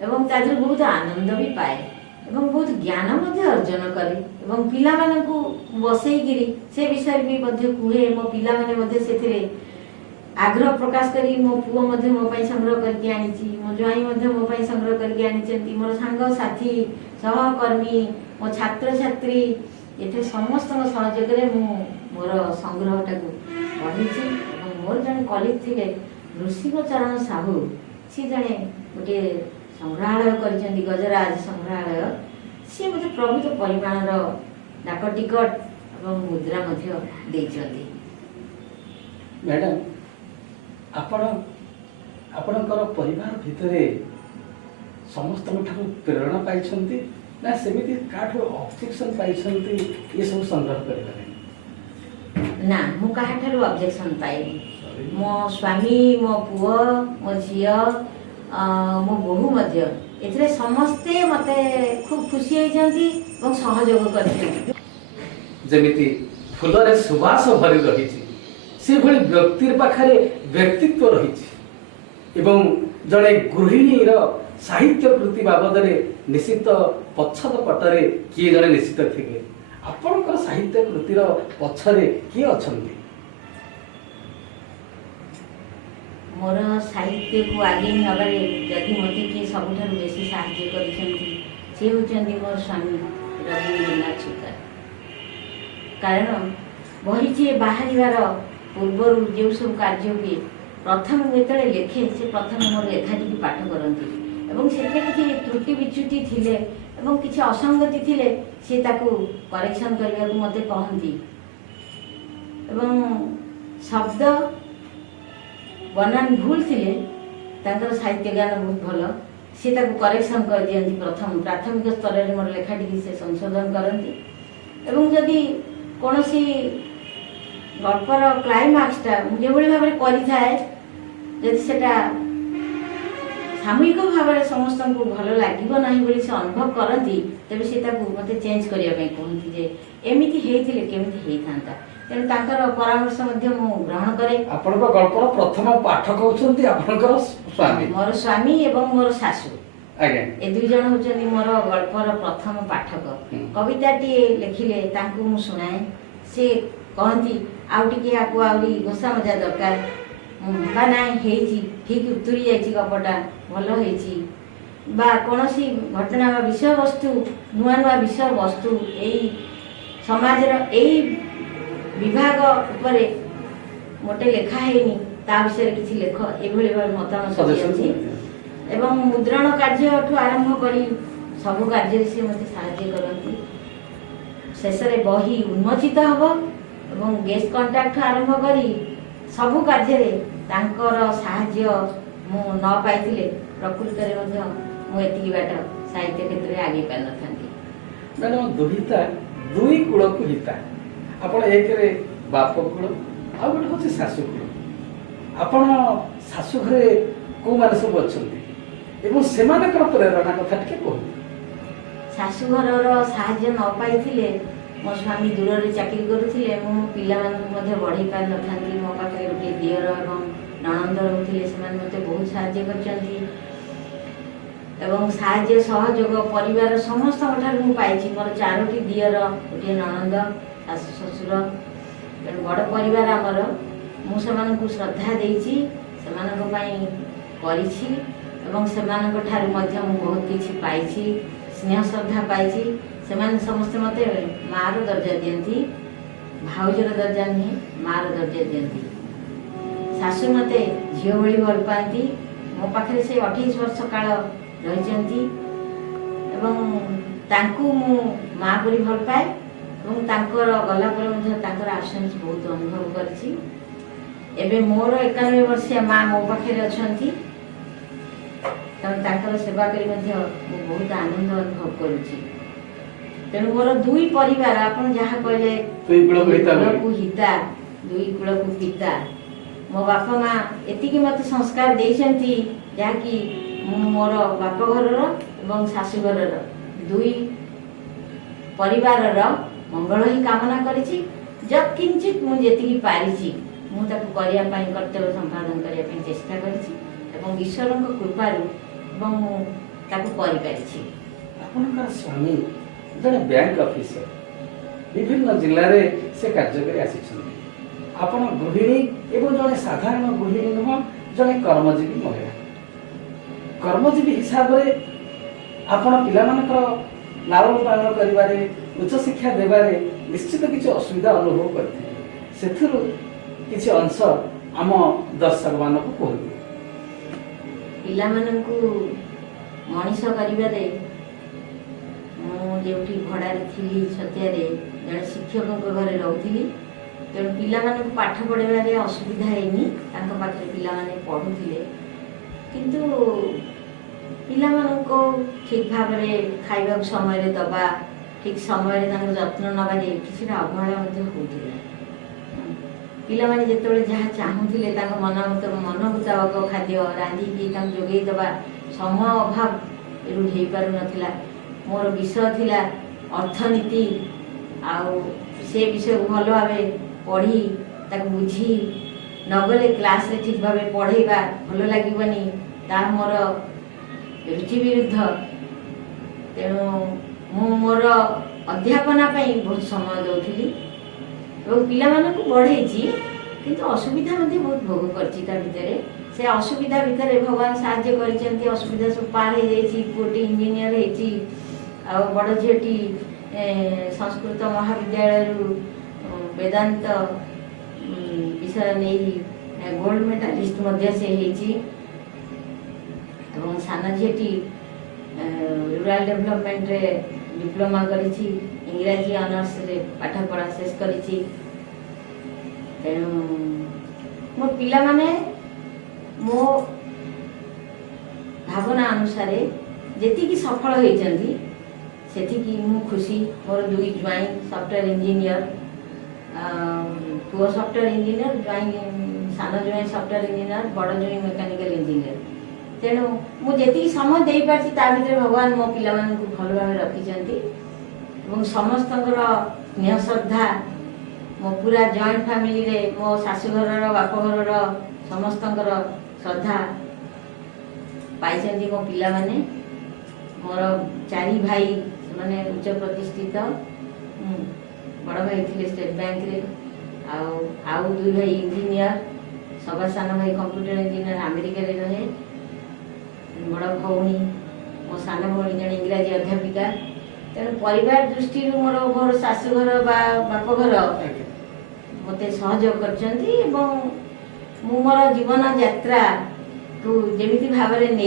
एवं तादर बहुत आनंद भी पाए एवं बहुत ज्ञान मध्ये अर्जन करे एवं पिला मानन को बसई गिरी से विषय भी मध्ये कुहे मो पिला माने मध्ये सेथिरे आग्रह प्रकाश करी मो पुओ मध्ये मो पई संग्रह करके आनिची मो ज्वाई मध्ये मो पई संग्रह करके आनिचंती मोर सांग साथी सहकर्मी मो छात्र छात्री एथे समस्त सहयोग रे मो मोर संग्रहटा को पढिची एवं मोर जने कलीग थिले ऋषिक चरण साहू सी जने गोटे संग्रहालय करिसेंती गजराज संग्रहालय सी मते प्रभुत परिमाणर डाक टिकट एवं मुद्रा मध्ये देइचंती मैडम आपण आपणकर परिवार भितरे समस्त प्रेरणा पाई ना सेमिति काठो ऑब्जेक्शन पाई ये सब संग्रह करिबारे ना मु काठारु ऑब्जेक्शन पाई मो स्वामी मो पुओ मो झियो मो बहु मध्य एथरे समस्ते मते खूब खुशी होई जंती और सहयोग करथि जेमिति फुलरे सुवास भरी रहिछि से भली व्यक्तिर पाखरे व्यक्तित्व रहिछि एवं जड़े गृहिणीर साहित्य कृति बाबदरे निश्चित पछद पटरे किए जड़े निश्चित थे आपणकर साहित्य कृतिर पछरे किए अछंती मोर साहित्य को आगे नबारे जदि मते किए सबुठारु बेसी साहाय्य करिसेंती से होचंती मोर स्वामी रवीन्द्रनाथ सुतार कारण बहिचे बाहरिवार पूर्वर जो सब कार्य हुए प्रथम जेतले लेखे से प्रथम मोर लेखाटी पाठ करती एवं से किसी त्रुटि विच्युति थिले एवं किसी असंगति थिले से ताकू करेक्शन करने को मते कहती एवं शब्द बनान भूल थिले तांकर साहित्य ज्ञान बहुत भल से ताकू करेक्शन कर दियंती प्रथम प्राथमिक स्तर रे मोर लेखाटी से संशोधन करती एवं जदि कोनोसी ଗଳ୍ପର କ୍ଲାଇମାକ୍ସଟା ମୁଁ ଯେଭଳି ଭାବରେ କରିଥାଏ, ଯଦି ସେଟା ସାମୂହିକ ଭାବରେ ସମସ୍ତଙ୍କୁ ଭଲ ଲାଗିବ ନାହିଁ ବୋଲି ସେ ଅନୁଭବ କରନ୍ତି, ତେବେ ସେ ତାକୁ ମୋତେ ଚେଞ୍ଜ କରିବା ପାଇଁ କୁହନ୍ତି ଯେ ଏମିତି ହେଇଥିଲେ କେମିତି ହେଇଥାନ୍ତା। ତେଣୁ ତାଙ୍କର ପରାମର୍ଶ ମଧ୍ୟ ମୁଁ ଗ୍ରହଣ କରେ। ଆପଣଙ୍କ ଗଳ୍ପର ପ୍ରଥମ ପାଠକ ହେଉଛନ୍ତି ଆପଣଙ୍କର ସ୍ୱାମୀ? ମୋର ସ୍ୱାମୀ ଏବଂ ମୋର ଶାଶୁ, ଆଜ୍ଞା, ଏ ଦୁଇ ଜଣ ହେଉଛନ୍ତି ମୋର ଗଳ୍ପର ପ୍ରଥମ ପାଠକ। କବିତାଟିଏ ଲେଖିଲେ ତାଙ୍କୁ ମୁଁ ଶୁଣାଏ, ସେ କହନ୍ତି ଆଉ ଟିକେ ଆକୁ ଆହୁରି ଘୋଷା ମଜା ଦରକାର, ବା ନାଇଁ ହେଇଛି, ଠିକ୍ ଉତୁରି ଯାଇଛି, ଗପଟା ଭଲ ହେଇଛି, ବା କୌଣସି ଘଟଣା ବା ବିଷୟବସ୍ତୁ, ନୂଆ ନୂଆ ବିଷୟବସ୍ତୁ ଏଇ ସମାଜର ଏଇ ବିଭାଗ ଉପରେ ମୋଟେ ଲେଖା ହେଇନି, ତା ବିଷୟରେ କିଛି ଲେଖ, ଏଭଳି ଭାବରେ ମତାମତ ଦିଅନ୍ତି। ଏବଂ ମୁଦ୍ରଣ କାର୍ଯ୍ୟଠୁ ଆରମ୍ଭ କରି ସବୁ କାର୍ଯ୍ୟରେ ସେ ମୋତେ ସାହାଯ୍ୟ କରନ୍ତି। ଶେଷରେ ବହି ଉନ୍ମୋଚିତ ହେବ ଏବଂ ଗେଷ୍ଟ କଣ୍ଟାକ୍ଟଠୁ ଆରମ୍ଭ କରି ସବୁ କାର୍ଯ୍ୟରେ ତାଙ୍କର ସାହାଯ୍ୟ ମୁଁ ନ ପାଇଥିଲେ ପ୍ରକୃତରେ ମଧ୍ୟ ମୁଁ ଏତିକି ବାଟ ସାହିତ୍ୟ କ୍ଷେତ୍ରରେ ଆଗେଇ ପାରିନଥାନ୍ତି। ମ୍ୟାଡ଼ାମ, ଦୁହିତା ଦୁଇ କୂଳକୁ ହିତା। ଆପଣ ଏକରେ ବାପ କୂଳ, ଆଉ ଗୋଟେ ହେଉଛି ଶାଶୁ କୂଳ। ଆପଣ ଶାଶୁ ଘରେ କୋଉମାନେ ସବୁ ଅଛନ୍ତି ଏବଂ ସେମାନଙ୍କର ପ୍ରେରଣା କଥା ଟିକେ କୁହନ୍ତୁ। ଶାଶୁଘରର ସାହାଯ୍ୟ ନ ପାଇଥିଲେ, ମୋ ସ୍ୱାମୀ ଦୂରରେ ଚାକିରି କରୁଥିଲେ, ମୁଁ ମୋ ପିଲାମାନଙ୍କୁ ମଧ୍ୟ ବଢ଼େଇ ପାରିନଥାନ୍ତି। ମୋ ପାଖରେ ଗୋଟିଏ ଦିଅର ଏବଂ ନଣନ୍ଦ ରହୁଥିଲେ, ସେମାନେ ମୋତେ ବହୁତ ସାହାଯ୍ୟ କରିଛନ୍ତି ଏବଂ ସାହାଯ୍ୟ ସହଯୋଗ ପରିବାର ସମସ୍ତଙ୍କ ଠାରୁ ମୁଁ ପାଇଛି। ମୋର 4ଟି ଦିଅର, ଗୋଟିଏ ନଣନ୍ଦ, ଶାଶୁ ଶ୍ୱଶୁର, ତେଣୁ ବଡ଼ ପରିବାର ଆମର। ମୁଁ ସେମାନଙ୍କୁ ଶ୍ରଦ୍ଧା ଦେଇଛି, ସେମାନଙ୍କ ପାଇଁ କରିଛି ଏବଂ ସେମାନଙ୍କ ଠାରୁ ମଧ୍ୟ ମୁଁ ବହୁତ କିଛି ପାଇଛି, ସ୍ନେହ ଶ୍ରଦ୍ଧା ପାଇଛି। ସେମାନେ ସମସ୍ତେ ମୋତେ ମାଆର ଦର୍ଜା ଦିଅନ୍ତି, ଭାଉଜର ଦର୍ଜା ନୁହେଁ, ମାଆର ଦର୍ଜା ଦିଅନ୍ତି। ଶାଶୁ ମୋତେ ଝିଅ ଭଳି ଭଲ ପାଆନ୍ତି, ମୋ ପାଖରେ ସେ 28 ବର୍ଷ କାଳ ରହିଛନ୍ତି ଏବଂ ତାଙ୍କୁ ମୁଁ ମାଆ ପରି ଭଲ ପାଏ ଏବଂ ତାଙ୍କର ଗଲା ପରେ ମଧ୍ୟ ତାଙ୍କର ଆବସେନ୍ସ ବହୁତ ଅନୁଭବ କରିଛି। ଏବେ ମୋର 91 ବର୍ଷିଆ ମାଆ ମୋ ପାଖରେ ଅଛନ୍ତି, ତେଣୁ ତାଙ୍କର ସେବା କରି ମଧ୍ୟ ମୁଁ ବହୁତ ଆନନ୍ଦ ଅନୁଭବ କରୁଛି। ତେଣୁ ମୋର ଦୁଇ ପରିବାର, ଆପଣ ଯାହା କହିଲେ ଦୁଇ କୂଳକୁ ହିତା, ଦୁଇ କୂଳକୁ ପିତା। ମୋ ବାପା ମା ଏତିକି ମୋତେ ସଂସ୍କାର ଦେଇଛନ୍ତି, ଯାହାକି ମୁଁ ମୋର ବାପ ଘରର ଏବଂ ଶାଶୁଘରର ଦୁଇ ପରିବାରର ମଙ୍ଗଳ ହିଁ କାମନା କରିଛି। ଯତ୍କିଞ୍ଚିତ୍ ମୁଁ ଯେତିକି ପାରିଛି ମୁଁ ତାକୁ କରିବା ପାଇଁ, କର୍ତ୍ତବ୍ୟ ସମ୍ପାଦନ କରିବା ପାଇଁ ଚେଷ୍ଟା କରିଛି ଏବଂ ଈଶ୍ୱରଙ୍କ କୃପାରୁ ଏବଂ ମୁଁ ତାକୁ କରିପାରିଛି। ଆପଣଙ୍କର ସ୍ୱାମୀ ଜଣେ ବ୍ୟାଙ୍କ ଅଫିସର, ବିଭିନ୍ନ ଜିଲ୍ଲାରେ ସେ କାର୍ଯ୍ୟ କରି ଆସିଛନ୍ତି। ଆପଣ ଗୃହିଣୀ ଏବଂ ଜଣେ ସାଧାରଣ ଗୃହିଣୀ ନୁହଁ, ଜଣେ କର୍ମଜୀବୀ ମହିଳା। କର୍ମଜୀବୀ ହିସାବରେ ଆପଣ ପିଲାମାନଙ୍କର ଲାଳନ ପାଳନ କରିବାରେ, ଉଚ୍ଚଶିକ୍ଷା ଦେବାରେ ନିଶ୍ଚିତ କିଛି ଅସୁବିଧା ଅନୁଭବ କରିଥିଲେ। ସେଥିରୁ କିଛି ଅଂଶ ଆମ ଦର୍ଶକମାନଙ୍କୁ କୁହନ୍ତୁ। ପିଲାମାନଙ୍କୁ ମଣିଷ କରିବାରେ ମୁଁ ଯେଉଁଠି ଭଡ଼ାରେ ଥିଲି ଛତିଆରେ, ଜଣେ ଶିକ୍ଷକଙ୍କ ଘରେ ରହୁଥିଲି, ତେଣୁ ପିଲାମାନଙ୍କୁ ପାଠ ପଢ଼ାଇବାରେ ଅସୁବିଧା ହେଇନି। ତାଙ୍କ ପାଖରେ ପିଲାମାନେ ପଢ଼ୁଥିଲେ, କିନ୍ତୁ ପିଲାମାନଙ୍କୁ ଠିକ୍ ଭାବରେ ଖାଇବାକୁ ସମୟରେ ଦେବା, ଠିକ୍ ସମୟରେ ତାଙ୍କର ଯତ୍ନ ନେବାରେ କିଛିଟା ଅବହେଳା ମଧ୍ୟ ହେଉଥିଲା। ପିଲାମାନେ ଯେତେବେଳେ ଯାହା ଚାହୁଁଥିଲେ ତାଙ୍କ ମନ ମୁତାବକ ଖାଦ୍ୟ ରାନ୍ଧିକି ତାଙ୍କୁ ଯୋଗାଇ ଦେବା ସମୟ ଅଭାବରୁ ହେଇପାରୁନଥିଲା। ମୋର ବିଷୟ ଥିଲା ଅର୍ଥନୀତି, ଆଉ ସେ ବିଷୟକୁ ଭଲ ଭାବେ ପଢ଼ି ତାକୁ ବୁଝି ନଗଲେ କ୍ଲାସରେ ଠିକ୍ ଭାବେ ପଢ଼େଇବା ଭଲ ଲାଗିବନି, ତାହା ମୋର ରୁଚି ବିରୁଦ୍ଧ। ତେଣୁ ମୁଁ ମୋର ଅଧ୍ୟାପନା ପାଇଁ ବହୁତ ସମୟ ଦେଉଥିଲି ଏବଂ ପିଲାମାନଙ୍କୁ ପଢ଼େଇଛି, କିନ୍ତୁ ଅସୁବିଧା ମଧ୍ୟ ବହୁତ ଭୋଗ କରିଛି ତା ଭିତରେ। ସେ ଅସୁବିଧା ଭିତରେ ଭଗବାନ ସାହାଯ୍ୟ କରିଛନ୍ତି, ଅସୁବିଧା ସବୁ ପାର ହେଇଯାଇଛି। ପୁଅଟି ଇଞ୍ଜିନିୟର ହେଇଛି, ଆଉ ବଡ଼ ଝିଅଟି ସଂସ୍କୃତ ମହାବିଦ୍ୟାଳୟରୁ ବେଦାନ୍ତ ବିଷୟ ନେଇ ଗୋଲ୍ଡ ମେଡାଲିଷ୍ଟ ମଧ୍ୟ ସେ ହେଇଛି ଏବଂ ସାନ ଝିଅଟି ରୁରାଲ ଡେଭଲପମେଣ୍ଟରେ ଡିପ୍ଲୋମା କରିଛି, ଇଂରାଜୀ ଅନର୍ସରେ ପାଠପଢ଼ା ଶେଷ କରିଛି। ତେଣୁ ମୋ ପିଲାମାନେ ମୋ ଭାବନା ଅନୁସାରେ ଯେତିକି ସଫଳ ହେଇଛନ୍ତି ସେତିକି ମୁଁ ଖୁସି। ମୋର ଦୁଇ ଜ୍ୱାଇଁ ସଫ୍ଟୱେୟାର ଇଞ୍ଜିନିୟର, पुओ सफ्टवेयर इंजीनियर, सान जुआई सफ्टवेयर इंजीनियर, बड़ जुआई मेकानिकल इंजीनियर। तेणु मुझे समय दे पार्टी ता भीतर भगवान मो पिला भल भाव रखिंट समस्तଙ୍କର स्नेह श्रद्धा मो पूरा जॉइंट फैमिली रे मो शाशुघर बापघर समस्तଙ୍କର श्रद्धा पाई मो पिला माने मोर 4 भाई माने उच्च प्रतिष्ठित बड़ भाई थे स्टेट बैंक रे आउ 2 भाई इंजीनियर सभा सान भाई कंप्यूटर इंजीनियर अमेरिका रे रहे बड़ भौणी मो सान भौणी जन इंग्राजी अध्यापिका तेणु परिवार दृष्टि मोर मोर शाशुघर बापघर मते सहयोग कर मोर जीवन यात्रा को जमी भाव में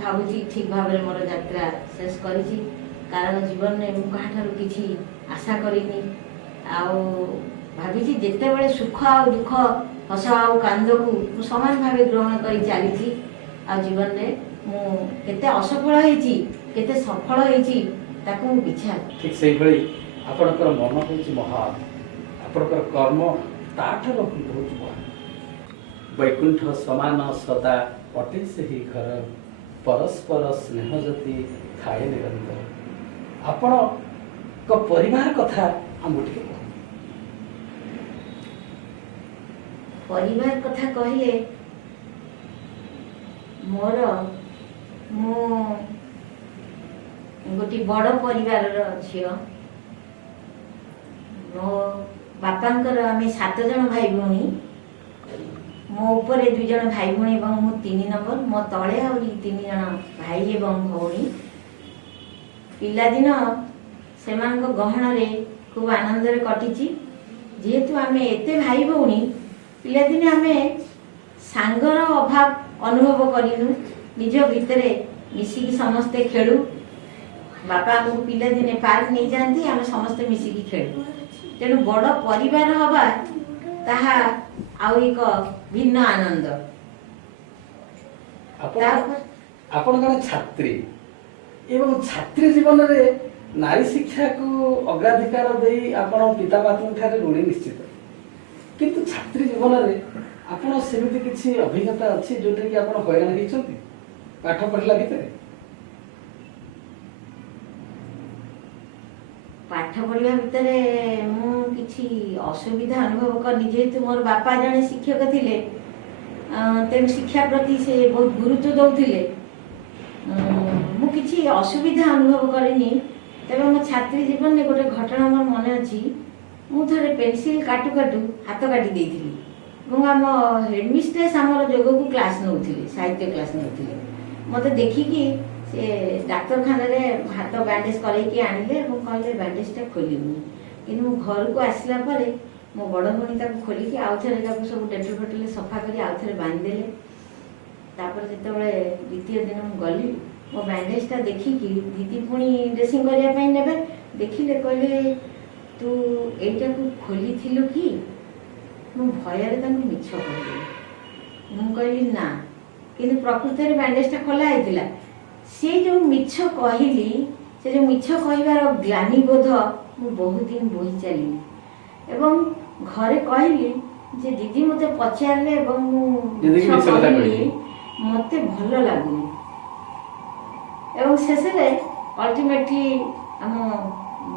भावुची ठीक भाव में मोर यात्रा शेष करी कारण जीवन में मुझे किसी आशा करिनी भावी जिते बड़े सुख आ दुख हस आ कांद को सामान भाव ग्रहण कर चली जीवन में मुझे असफल होते सफल होती विचार ठीक से आपणकर मन हूँ महान आपणकर कर्म ताठर बहुत महान वैकुंठ समान सदा अटे से ही घर परस्पर स्नेह जति थाए निरंतर आपण को परिवार कथा आमको परिवार कथा कहले मोर मु गोटी बड़ परिवार झील मो बापांकर आम 7 जन भाई भौणी मो उपरे 2 जन भाई भौणी और मु 3 नंबर मो तले आ 3 जन भाई एवं भौणी पिलादिन से गहन रे खूब आनंद रे कटिची जेहेतु आम एते भाई भौणी पिलादिने आम सांगर अभाव अनुभव करूँ निज भितर मिसिकी समस्ते खेलु बापा आमको पिलादिने पार्क नहीं जाती आम समस्ते मिसिकी खेलु तेणु बड़ परिवार हवा ताहा आउ एक भिन्न आनंद आपण छात्री एवं छात्री जीवन में नारी शिक्षा को अग्राधिकार दे आपण पिता माता ऋणी निश्चित किंतु छात्री जीवन में आपण सेमती किसी अभिज्ञता अच्छी जोटा कि आप हैरान होती पाठ पढ़ला भितर पाठ पढ़ा भितर मुझे असुविधा अनुभव करनी जेहेतु मोर बापा जड़े शिक्षक थे तेणु शिक्षा प्रति से बहुत गुरुत्व दौले मुझे असुविधा अनुभव करनी तेज मो छात्री जीवन में गोटे घटना मोर मन अच्छी मुझे पेनसिल काटू काटू हाथ काटी आम हेडमिस्ट्रेस आम योग को क्लास नौ साहित्य क्लास नौ मत देखिकी से डाक्तखाना हाथ बैंडेज करके आनिले कहले बैंडेजटा खोलनी कि घर को आसला मो बड़ भणी खोलिकी आउ थे सब डेटल फेटल सफा कर आउ थे बांधिदेले जो द्वितीय दिन मुझे गली मो बैंडेजटा देखिकी दीदी पुणी ड्रेसिंग करने ने देखिले कहले तू एटा को खोली थिलु कि मु भयर मिछ कहली मु कहली ना कि प्रकृत में बैंडेजटा खोला होता सी जो मिछ कहली से जो मिछ कहबार ग्लानि बोध मु बहुत दिन बोही चली एवं घरे कहली जे दीदी मते पचारे मते भल लगुनि एवं शेष अल्टीमेटली आम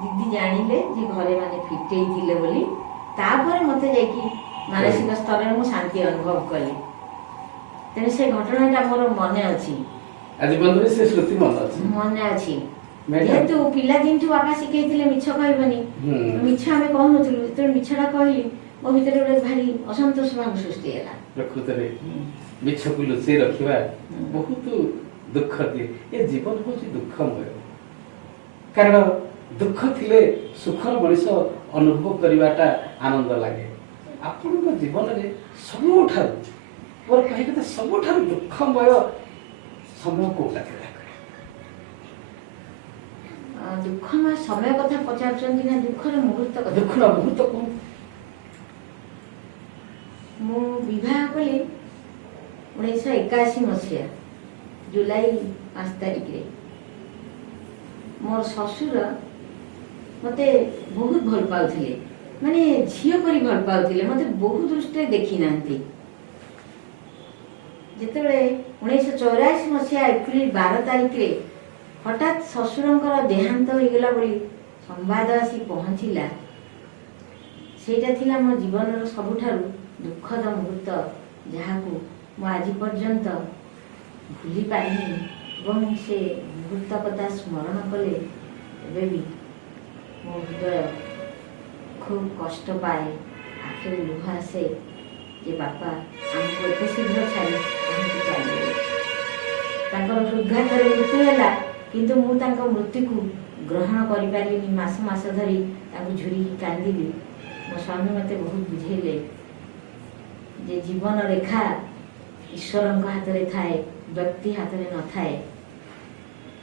दीदी जानिले जे घरे माने फिटे थिले बोली तापर मते जाकी मानसिक स्तर में शांति अनुभव कली तेणु से घटनाटा मोर मन अच्छी आज बंधु से स्मृति मन अच्छी जेहेतु पिला दिन ठू बापा शिखई मिछ कहबनी मिछ आम कहूनु जो मिछटा कहली मो भीतर गोटे भारी असंतोष भाव सृष्टि है प्रकृत में मिछ को लुचई रखा बहुत दुख दिए ये जीवन हूँ दुखमय कारण दुख थिले सुखर मनीष अनुभव करवाटा आनंद लगे आपण जीवन में सबुठार मोर कह सबुठार दुखमय समय कौटा दुखमय समय कथा पचार ना दुखर मुहूर्त कथा दुखर मुहूर्त कौन मु विवाह कली 1981 मसीहा जुलाई 5 तारिख रे मोर ससुर मते बहुत भल पाउथिले ମାନେ ଝିଅ ପରି ଭଲ ପାଉଥିଲେ, ମତେ ବହୁ ଦୃଷ୍ଟିରେ ଦେଖି ନାହାନ୍ତି। ଯେତେବେଳେ 1984 ମସିହା ଏପ୍ରିଲ 12 ତାରିଖରେ ହଠାତ୍ ଶ୍ୱଶୁରଙ୍କର ଦେହାନ୍ତ ହୋଇଗଲା ବୋଲି ସମ୍ବାଦ ଆସି ପହଞ୍ଚିଲା, ସେଇଟା ଥିଲା ମୋ ଜୀବନର ସବୁଠାରୁ ଦୁଃଖଦ ମୁହୂର୍ତ୍ତ, ଯାହାକୁ ମୁଁ ଆଜି ପର୍ଯ୍ୟନ୍ତ ଭୁଲି ପାରିନି। ଏବଂ ସେ ମୁହୂର୍ତ୍ତ କଥା ସ୍ମରଣ କଲେ ଏବେ ବି ମୋ ହୃଦୟ ଖୁବ୍ କଷ୍ଟ ପାଏ, ଆଖିରେ ଲୁହ ଆସେ ଯେ ବାପା ଆମକୁ ଏତେ ଶୀଘ୍ର ଛାଡ଼ି କାହିଁକି ଚାଲିଗଲେ। ତାଙ୍କର ହୃଦଘାତରେ ମୃତ୍ୟୁ ହେଲା, କିନ୍ତୁ ମୁଁ ତାଙ୍କ ମୃତ୍ୟୁକୁ ଗ୍ରହଣ କରିପାରିଲିନି। ମାସ ମାସ ଧରି ତାଙ୍କୁ ଝୁରିକି କାନ୍ଦିଲି। ମୋ ସ୍ୱାମୀ ମୋତେ ବହୁତ ବୁଝେଇଲେ ଯେ ଜୀବନ ରେଖା ଈଶ୍ୱରଙ୍କ ହାତରେ ଥାଏ, ବ୍ୟକ୍ତି ହାତରେ ନଥାଏ।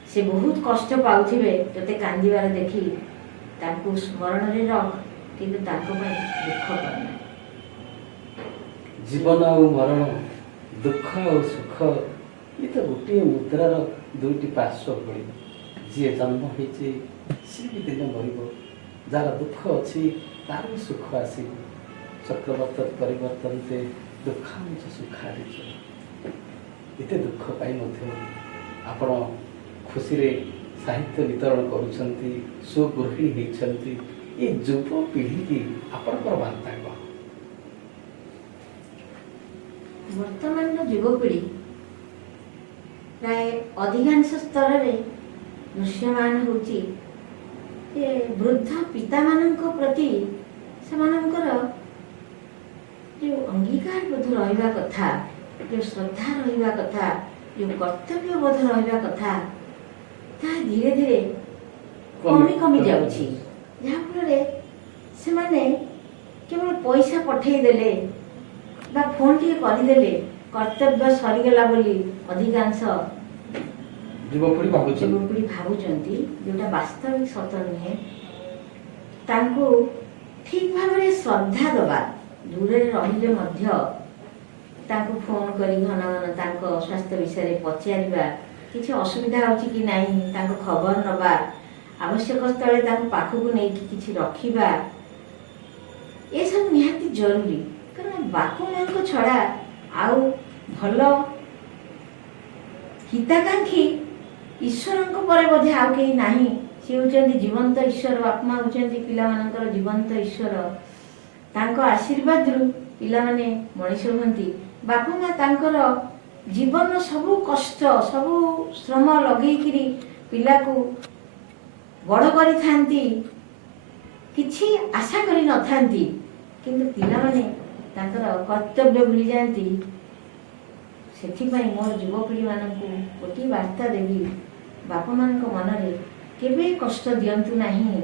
ସେ ବହୁତ କଷ୍ଟ ପାଉଥିବେ ତୋତେ କାନ୍ଦିବାର ଦେଖି, ତାଙ୍କୁ ସ୍ମରଣରେ ରଖ, କିନ୍ତୁ ତାଙ୍କ ପାଇଁ ଦୁଃଖ କରନା। ଜୀବନ ଆଉ ମରଣ, ଦୁଃଖ ଆଉ ସୁଖ, ଏ ତ ଗୋଟିଏ ମୁଦ୍ରାର ଦୁଇଟି ପାର୍ଶ୍ୱ ଭଳି। ଯିଏ ଜନ୍ମ ହେଇଛି ସିଏ ବି ଦିନ ମରିବ, ଯାହାର ଦୁଃଖ ଅଛି ତାର ବି ସୁଖ ଆସିବ। ଚକ୍ରବର୍ତ୍ତ ପରିବର୍ତ୍ତନ୍ତେ ଦୁଃଖାଂଶ ସୁଖାରିଚ। ଏତେ ଦୁଃଖ ପାଇ ମଧ୍ୟ ଆପଣ ଖୁସିରେ ସାହିତ୍ୟ ବିତରଣ କରୁଛନ୍ତି, ସୁଗୃହିଣୀ ହେଇଛନ୍ତି। ଏ ଯୁବପିଢ଼ିକି ଆପଣଙ୍କର ବାର୍ତ୍ତା କ'ଣ? ବର୍ତ୍ତମାନର ଯୁବପିଢ଼ି ପ୍ରାୟ ଅଧିକାଂଶ ସ୍ତରରେ ଦୃଶ୍ୟମାନ ହେଉଛି ଯେ ବୃଦ୍ଧ ପିତାମାନଙ୍କ ପ୍ରତି ସେମାନଙ୍କର ଯେଉଁ ଅଙ୍ଗୀକାର ବୋଧ ରହିବା କଥା, ଯେଉଁ ଶ୍ରଦ୍ଧା ରହିବା କଥା, ଯେଉଁ କର୍ତ୍ତବ୍ୟବୋଧ ରହିବା କଥା, ତାହା ଧୀରେ ଧୀରେ କମି ଯାଉଛି। ଯାହାଫଳରେ ସେମାନେ କେବଳ ପଇସା ପଠେଇ ଦେଲେ ବା ଫୋନ ଟିକେ କରିଦେଲେ କର୍ତ୍ତବ୍ୟ ସରିଗଲା ବୋଲି ଅଧିକାଂଶ ଯୁବପିଢ଼ି ଭାବୁଛନ୍ତି, ଯୋଉଟା ବାସ୍ତବିକ ସତ ନୁହେଁ। ତାଙ୍କୁ ଠିକ ଭାବରେ ଶ୍ରଦ୍ଧା ଦେବା, ଦୂରରେ ରହିଲେ ମଧ୍ୟ ତାଙ୍କୁ ଫୋନ କରି ଘନ ଘନ ତାଙ୍କ ସ୍ୱାସ୍ଥ୍ୟ ବିଷୟରେ ପଚାରିବା, କିଛି ଅସୁବିଧା ଅଛି କି ନାହିଁ ତାଙ୍କ ଖବର ନେବା, ଆବଶ୍ୟକ ସ୍ଥଳେ ତାଙ୍କ ପାଖକୁ ନେଇକି କିଛି ରଖିବା, ଏସବୁ ନିହାତି ଜରୁରୀ। କାରଣ ବାପା ମାଙ୍କ ଛଡ଼ା ଆଉ ଭଲ ହିତାକାଂକ୍ଷୀ ଈଶ୍ୱରଙ୍କ ପରେ ବୋଧେ ଆଉ କେହି ନାହିଁ। ସେ ହେଉଛନ୍ତି ଜୀବନ୍ତ ଈଶ୍ୱର। ବାପା ମା ହେଉଛନ୍ତି ପିଲାମାନଙ୍କର ଜୀବନ୍ତ ଈଶ୍ୱର। ତାଙ୍କ ଆଶୀର୍ବାଦରୁ ପିଲାମାନେ ମଣିଷ ହୁଅନ୍ତି। ବାପା ମା ତାଙ୍କର ଜୀବନ ସବୁ କଷ୍ଟ, ସବୁ ଶ୍ରମ ଲଗେଇକିରି ପିଲାକୁ ବଡ଼ କରିଥାନ୍ତି, କିଛି ଆଶା କରିନଥାନ୍ତି, କିନ୍ତୁ ପିଲାମାନେ ତାଙ୍କର କର୍ତ୍ତବ୍ୟ ଭୁଲି ଯାଆନ୍ତି। ସେଥିପାଇଁ ମୋର ଯୁବପିଢ଼ିମାନଙ୍କୁ ଗୋଟିଏ ବାର୍ତ୍ତା ଦେବି, ବାପା ମାଙ୍କ ମନରେ କେବେ କଷ୍ଟ ଦିଅନ୍ତୁ ନାହିଁ,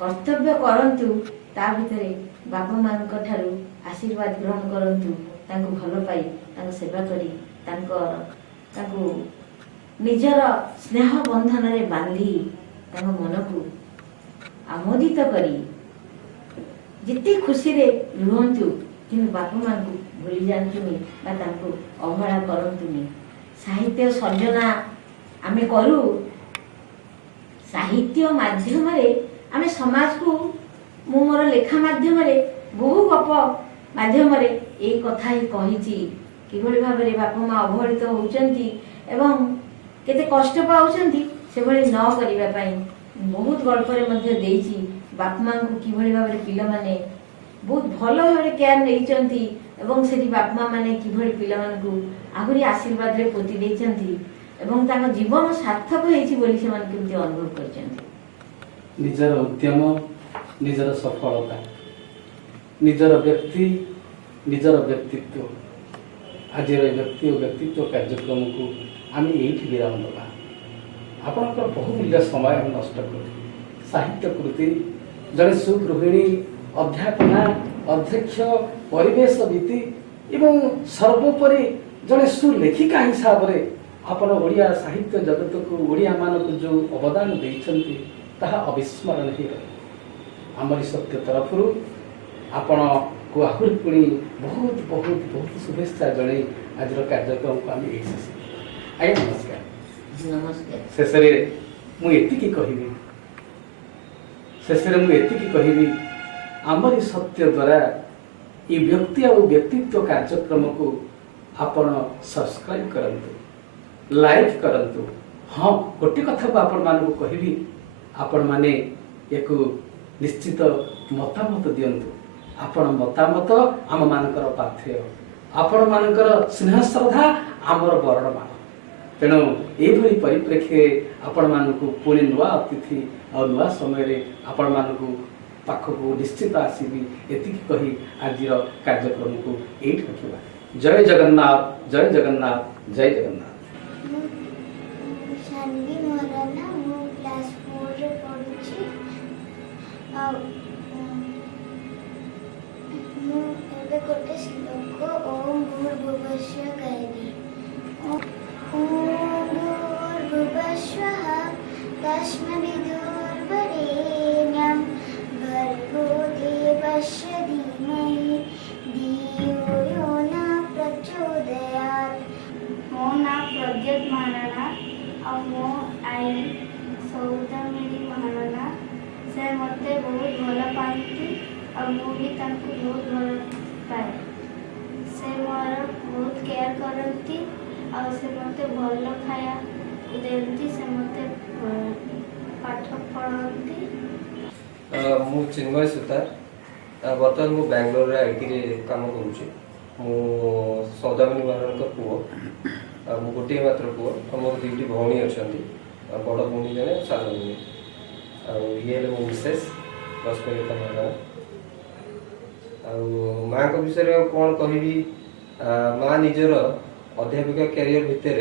କର୍ତ୍ତବ୍ୟ କରନ୍ତୁ, ତା ଭିତରେ ବାପା ମାଙ୍କ ଠାରୁ ଆଶୀର୍ବାଦ ଗ୍ରହଣ କରନ୍ତୁ, ତାଙ୍କୁ ଭଲ ପାଇ ତାଙ୍କ ସେବା କରି ତାଙ୍କୁ ନିଜର ସ୍ନେହ ବନ୍ଧନରେ ବାନ୍ଧି ତାଙ୍କ ମନକୁ ଆମୋଦିତ କରି ଯେତେ ଖୁସିରେ ରୁହନ୍ତୁ, କିନ୍ତୁ ବାପା ମାଙ୍କୁ ଭୁଲି ଯାଆନ୍ତୁନି ବା ତାଙ୍କୁ ଅବହେଳା କରନ୍ତୁନି। ସାହିତ୍ୟ ସର୍ଜନା ଆମେ କରୁ, ସାହିତ୍ୟ ମାଧ୍ୟମରେ ଆମେ ସମାଜକୁ, ମୁଁ ମୋର ଲେଖା ମାଧ୍ୟମରେ, ବହୁ ଗପ ମାଧ୍ୟମରେ ଏଇ କଥା ହିଁ କହିଛି, କିଭଳି ଭାବରେ ବାପା ମା ଅବହେଳିତ ହେଉଛନ୍ତି ଏବଂ କେତେ କଷ୍ଟ ପାଉଛନ୍ତି, ସେଭଳି ନ କରିବା ପାଇଁ ବହୁତ ଗଳ୍ପରେ ମଧ୍ୟ ଦେଇଛି। ବାପା ମାଙ୍କୁ କିଭଳି ଭାବରେ ପିଲାମାନେ ବହୁତ ଭଲ ଭାବରେ କେୟାର ନେଇଛନ୍ତି ଏବଂ ସେଠି ବାପା ମା ମାନେ କିଭଳି ପିଲାମାନଙ୍କୁ ଆହୁରି ଆଶୀର୍ବାଦରେ ପୋତି ଦେଇଛନ୍ତି ଏବଂ ତାଙ୍କ ଜୀବନ ସାର୍ଥକ ହେଇଛି ବୋଲି ସେମାନେ କେମିତି ଅନୁଭବ କରିଛନ୍ତି। ନିଜର ଉଦ୍ୟମ, ନିଜର ସଫଳତା, ନିଜର ବ୍ୟକ୍ତି, ନିଜର ବ୍ୟକ୍ତିତ୍ୱ। ଆଜିର ବ୍ୟକ୍ତି ଓ ବ୍ୟକ୍ତିତ୍ୱ କାର୍ଯ୍ୟକ୍ରମକୁ ଆମେ ଏଇଠି ବିରାମ ଦେବା। ଆପଣଙ୍କର ବହୁମୂଲ୍ୟ ସମୟ ଆମେ ନଷ୍ଟ କରୁ। ସାହିତ୍ୟ କୃତି, ଜଣେ ସୁଗୃହିଣୀ, ଅଧ୍ୟାପନା, ଅଧ୍ୟକ୍ଷ, ପରିବେଶବିତି ଏବଂ ସର୍ବୋପରି ଜଣେ ସୁଲେଖିକା ହିସାବରେ ଆପଣ ଓଡ଼ିଆ ସାହିତ୍ୟ ଜଗତକୁ, ଓଡ଼ିଆମାନଙ୍କୁ ଯେଉଁ ଅବଦାନ ଦେଇଛନ୍ତି ତାହା ଅବିସ୍ମରଣୀୟ ରହିବ। ଆମରି ସତ୍ୟ ତରଫରୁ ଆପଣଙ୍କୁ ଆହୁରି ପୁଣି ବହୁତ ବହୁତ ବହୁତ ଶୁଭେଚ୍ଛା ଜଣାଇ ଆଜିର କାର୍ଯ୍ୟକ୍ରମକୁ ଆମେ ଏଇ ଶେଷ। ଆଜ୍ଞା ନମସ୍କାର। ନମସ୍କାର। ଶେଷରେ ମୁଁ ଏତିକି କହିବି आमरी सत्य द्वारा ये व्यक्ति और व्यक्तित्व कार्यक्रम को आपण सब्सक्राइब करंतु लाइक करंतु। हाँ गोटे कथा को आपण मान कहबी आपण माने एक निश्चित मतामत दियंतु। आपण मतामत आम मानकर पाथेय आपण मानकर स्नेह श्रद्धा आमर बरणमान। तेणु यही परिप्रेक्षी आपण मानक पुणी नुआ अतिथि और नुआ समय आपण मानक पाखक निश्चित आसबि एति कही आज कार्यक्रम को एट रखा। जय जगन्नाथ जय जगन्नाथ जय जगन्नाथ। शान्वी महाराणा मु क्लास 4 रे पढुछि आ मु एबे गोटे श्लोक ओम भूर्भुवस्सुः गाइबी। ओम भूर्भुवस्सुः तस्माद्विदुर्वरेण्यं भर्गो देवस्य धीमहि धियो यो न प्रचोदयात्। मो ना प्रज्ञत महाराणा और मो आई सौदामिनी महाराणा से मते बहुत भल पाती और मु भी तांको बहुत भल पाए। से मोर बहुत केयर करती और से मते भल खाया देती से मते पाठ पढ़ती। मु चिन्मय सुतार बर्तमान मु बेंगलोर रे आईटी रे काम करूची। मु सौदामिनी महाराणा पुओ मु गोटे मात्र पुओ और मोर दुईटी भौणी अच्छा बड़ भौणी जने सान भौणी ये मो मिसेस रश्मिरेखा महाराणा। माँ को विषय कौन कहबी माँ निजर अध्यापिका कैरियर भितर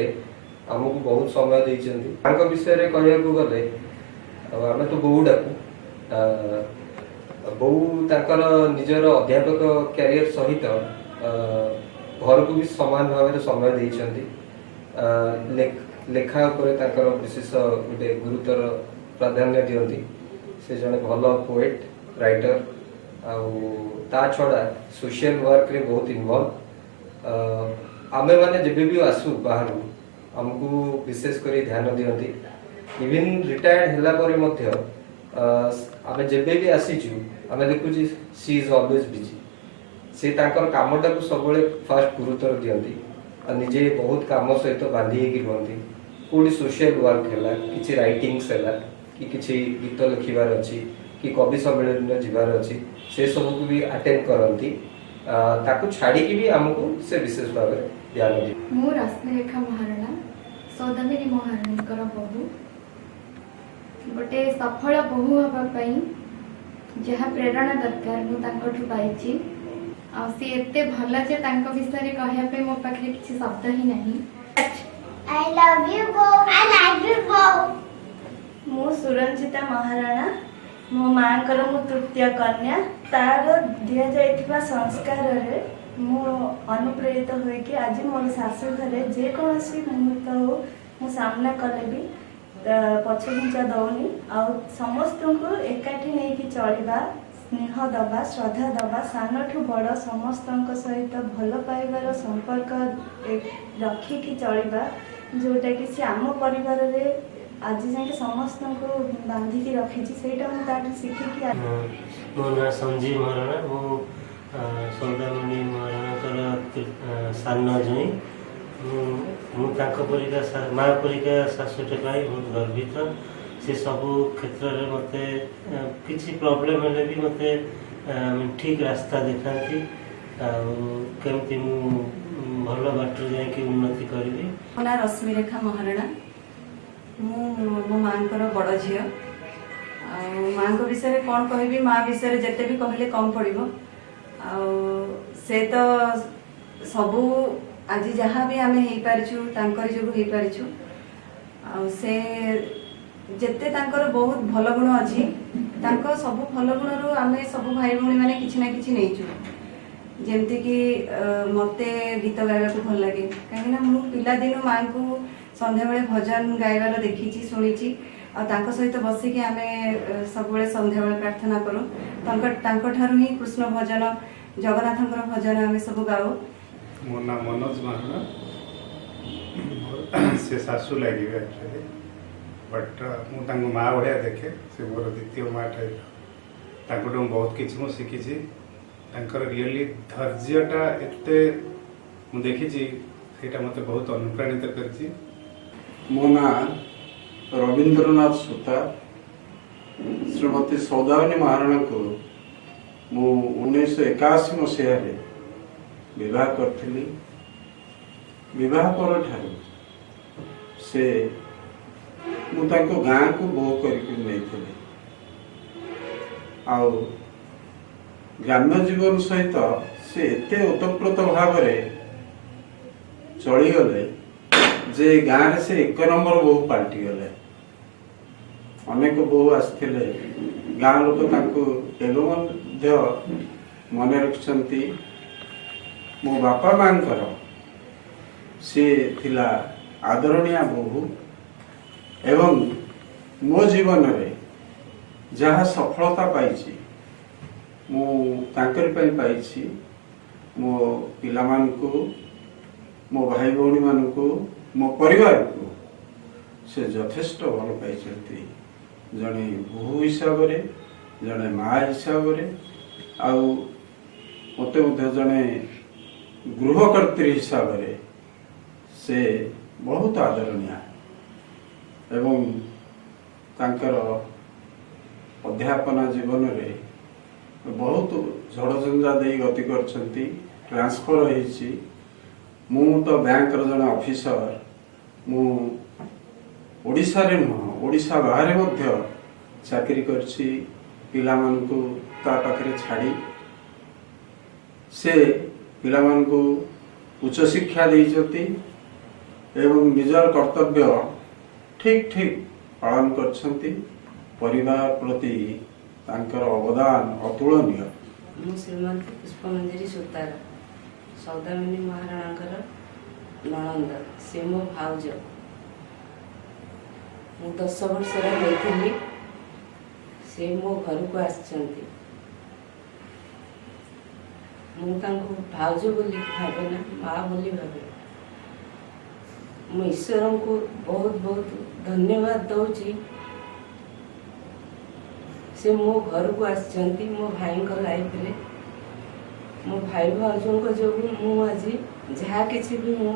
आमको बहुत समय देइछन्ती। माँ को विषय कहया गले आम तो बो डाकू बो ताकर निजर अध्यापक कैरियर सहित घर को भी समान भाव में समय देइछन्ती। लेखा उपरे ताकर विशेष गोटे गुरुतर प्राधान्य दियंती। से जने भल पोएट राइटर ता छड़ा सोशल वर्क रे बहुत इन्वॉल्व। आमे माने जेबे भी आसु बाहर हमको विशेष कर ध्यान दियंती। इवन रिटायर्ड हला परे मध्य आमे जेबे भी आसीचु आमे देखु जी शी इज ऑलवेज बिजी। से तांकर कामटा को सबले फास्ट गुरुतर दियंती और निजे बहुत काम सहित बांधी हेकी रुहंती। कोडी सोशल वर्क हैला किछि राइटिंग्स हैला कि किछि गीत लिखिबार अछि कि कवि सम्मेलन जीवार अछि से सब को भी अटेंड करंती। ताकू छाड़ी की भी हमको से विशेष भाव में ध्यान दी। मो रश्मिरेखा महाराणा सौदामिनी महाराणीकर बहु गोटे सफल बहु हवा पाई जहाँ प्रेरणा दरकार मु तांकठु पाइछि। आ सी एते भल जे तांको विषय कहया पे मो पाखरे किछि शब्द ही नहीं। I love you बो। I like you बो। मु सुरंजिता महाराणा मो माँ कर मु तृतीय कन्या तार दिया जाइथिबा संस्कार रे मु अनुप्रेरित होई कि आज मोर शाशु घरे जे कोनोसी मुहूर्त हो मु सामना कले भी पछघुंचा दौनी आ समस्त को एकाठी नहीं कि चलिबा स्नेह दबा श्रद्धा दबा सानठू बड़ समस्त सहित भल पाइबार संपर्क रखी कि चलिबा जोटा कि से आम परिवार रे आज जाके समस्त को बांधिकी रखी सेटा मु ताठ शिखिकी। मो ना संजीव महाराणा मो सौदामिनी महाराणा सान जई मु परिका माँ परिका शाशुटे पाई बहुत गर्वित। से सबू क्षेत्र में मते किसी प्रॉब्लम हेले भी मते ठीक रास्ता देखाती केमती मु भल बाट जाके उन्नति करी। मो ना रश्मिरेखा महाराणा मो माँ बड़ झी माँ को विषय कौन कहबी माँ विषय जिते भी कहले कम पड़ो से तो सबू आज जहाँ भी आम हो पारिछुर जो हो पारिछु से जेते तांकर बहुत भल गुण अच्छी सब भल गुण रू आम सब भाई भौणी मैंने किसी ना कि नहीं जमती कि मते गीत गाइबा को भल लगे कहीं मु पिला दिन माँ को संध्या बेले भजन गाइबार देखी शुणी सहित बसिकी आम सब संध्या बेले प्रार्थना करूँ ही कृष्ण भजन जगन्नाथ भजन आम सब गाओ। मो ना मनोज महाराणा से शाशु लगे एक्चुअली बट मुझे माँ भाया देखे से मोर द्वितीय माँ टाइप ତାଙ୍କଠୁ ବହୁତ କିଛି ମୁଁ ଶିଖିଛି। ତାଙ୍କର ରିଅଲି ଧୈର୍ଯ୍ୟଟା ଏତେ ମୁଁ ଦେଖିଛି, ସେଇଟା ମୋତେ ବହୁତ ଅନୁପ୍ରାଣିତ କରିଛି। ମୋ ନାଁ ରବୀନ୍ଦ୍ରନାଥ ସୁତା। ଶ୍ରୀମତୀ ସୌଦାମିନୀ ମହାରଣାଙ୍କୁ ମୁଁ 1981 ମସିହାରେ ବିବାହ କରିଥିଲି। ବିବାହ ପରଠାରୁ ସେ ମୁଁ ତାଙ୍କ ଗାଁକୁ ବୋହୂ କରିକି ନେଇଥିଲି। ଆଉ ଗ୍ରାମ୍ୟ ଜୀବନ ସହିତ ସେ ଏତେ ଓତପ୍ରୋତ ଭାବରେ ଚଳିଗଲେ ଯେ ଗାଁରେ ସେ 1 ନମ୍ବର ବୋହୂ ପାଲଟିଗଲେ। ଅନେକ ବୋହୂ ଆସିଥିଲେ, ଗାଁ ଲୋକ ତାଙ୍କୁ ଏବେ ମଧ୍ୟ ମନେ ରଖିଛନ୍ତି। ମୋ ବାପା ମାଙ୍କର ସିଏ ଥିଲା ଆଦରଣୀୟ ବୋହୂ ଏବଂ ମୋ ଜୀବନରେ ଯାହା ସଫଳତା ପାଇଛି ମୁଁ ତାଙ୍କରି ପାଇଁ ପାଇଛି। ମୋ ପିଲାମାନଙ୍କୁ, ମୋ ଭାଇ ଭଉଣୀମାନଙ୍କୁ, ମୋ ପରିବାରକୁ ସେ ଯଥେଷ୍ଟ ଭଲ ପାଇଛନ୍ତି। ଜଣେ ବୋହୂ ହିସାବରେ, ଜଣେ ମା ହିସାବରେ, ଆଉ ମୋତେ ମଧ୍ୟ ଜଣେ ଗୃହକର୍ତ୍ରୀ ହିସାବରେ ସେ ବହୁତ ଆଦରଣୀୟ। ଏବଂ ତାଙ୍କର ଅଧ୍ୟାପନା ଜୀବନରେ ବହୁତ ଝଡ଼ଝଞ୍ଜା ଦେଇ ଗତି କରିଛନ୍ତି। ଟ୍ରାନ୍ସଫର ହେଇଛି। ମୁଁ ତ ବ୍ୟାଙ୍କର ଜଣେ ଅଫିସର। ମୁଁ ଓଡ଼ିଶାରେ ନୁହଁ, ଓଡ଼ିଶା ବାହାରେ ମଧ୍ୟ ଚାକିରି କରିଛି। ପିଲାମାନଙ୍କୁ ତା ପାଖରେ ଛାଡ଼ି ସେ ପିଲାମାନଙ୍କୁ ଉଚ୍ଚଶିକ୍ଷା ଦେଇଛନ୍ତି ଏବଂ ନିଜର କର୍ତ୍ତବ୍ୟ ଠିକ୍ ପାଳନ କରିଛନ୍ତି। ପରିବାର ପ୍ରତି ତାଙ୍କର ଅବଦାନ ଅତୁଳନୀୟ। ମୁଁ ଶ୍ରୀମତୀ ପୁଷ୍ପମଞ୍ଜରୀ ସୁତାର, ସୌଦାମିନୀ ମହାରଣାଙ୍କର ନଣନ୍ଦ। ସେ ମୋ ଭାଉଜ। ମୁଁ 10 ବର୍ଷର ହେଇଥିଲି ସେ ମୋ ଘରକୁ ଆସିଛନ୍ତି। ମୁଁ ତାଙ୍କୁ ଭାଉଜ ବୋଲି ଭାବେ ନା, ମା ବୋଲି ଭାବେ। ମୁଁ ଈଶ୍ୱରଙ୍କୁ ବହୁତ ବହୁତ ଧନ୍ୟବାଦ ଦଉଛି। ସେ ମୋ ଘରକୁ ଆସିଛନ୍ତି ମୋ ଭାଇଙ୍କ ଲାଇଫରେ। ମୋ ଭାଇ ଭାଉଜଙ୍କ ଯୋଗୁଁ ମୁଁ ଆଜି ଯାହା କିଛି ବି ମୁଁ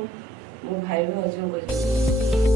ମୋ ଭାଇ ଭାଉଜଙ୍କ ଯୋଗୁଁ।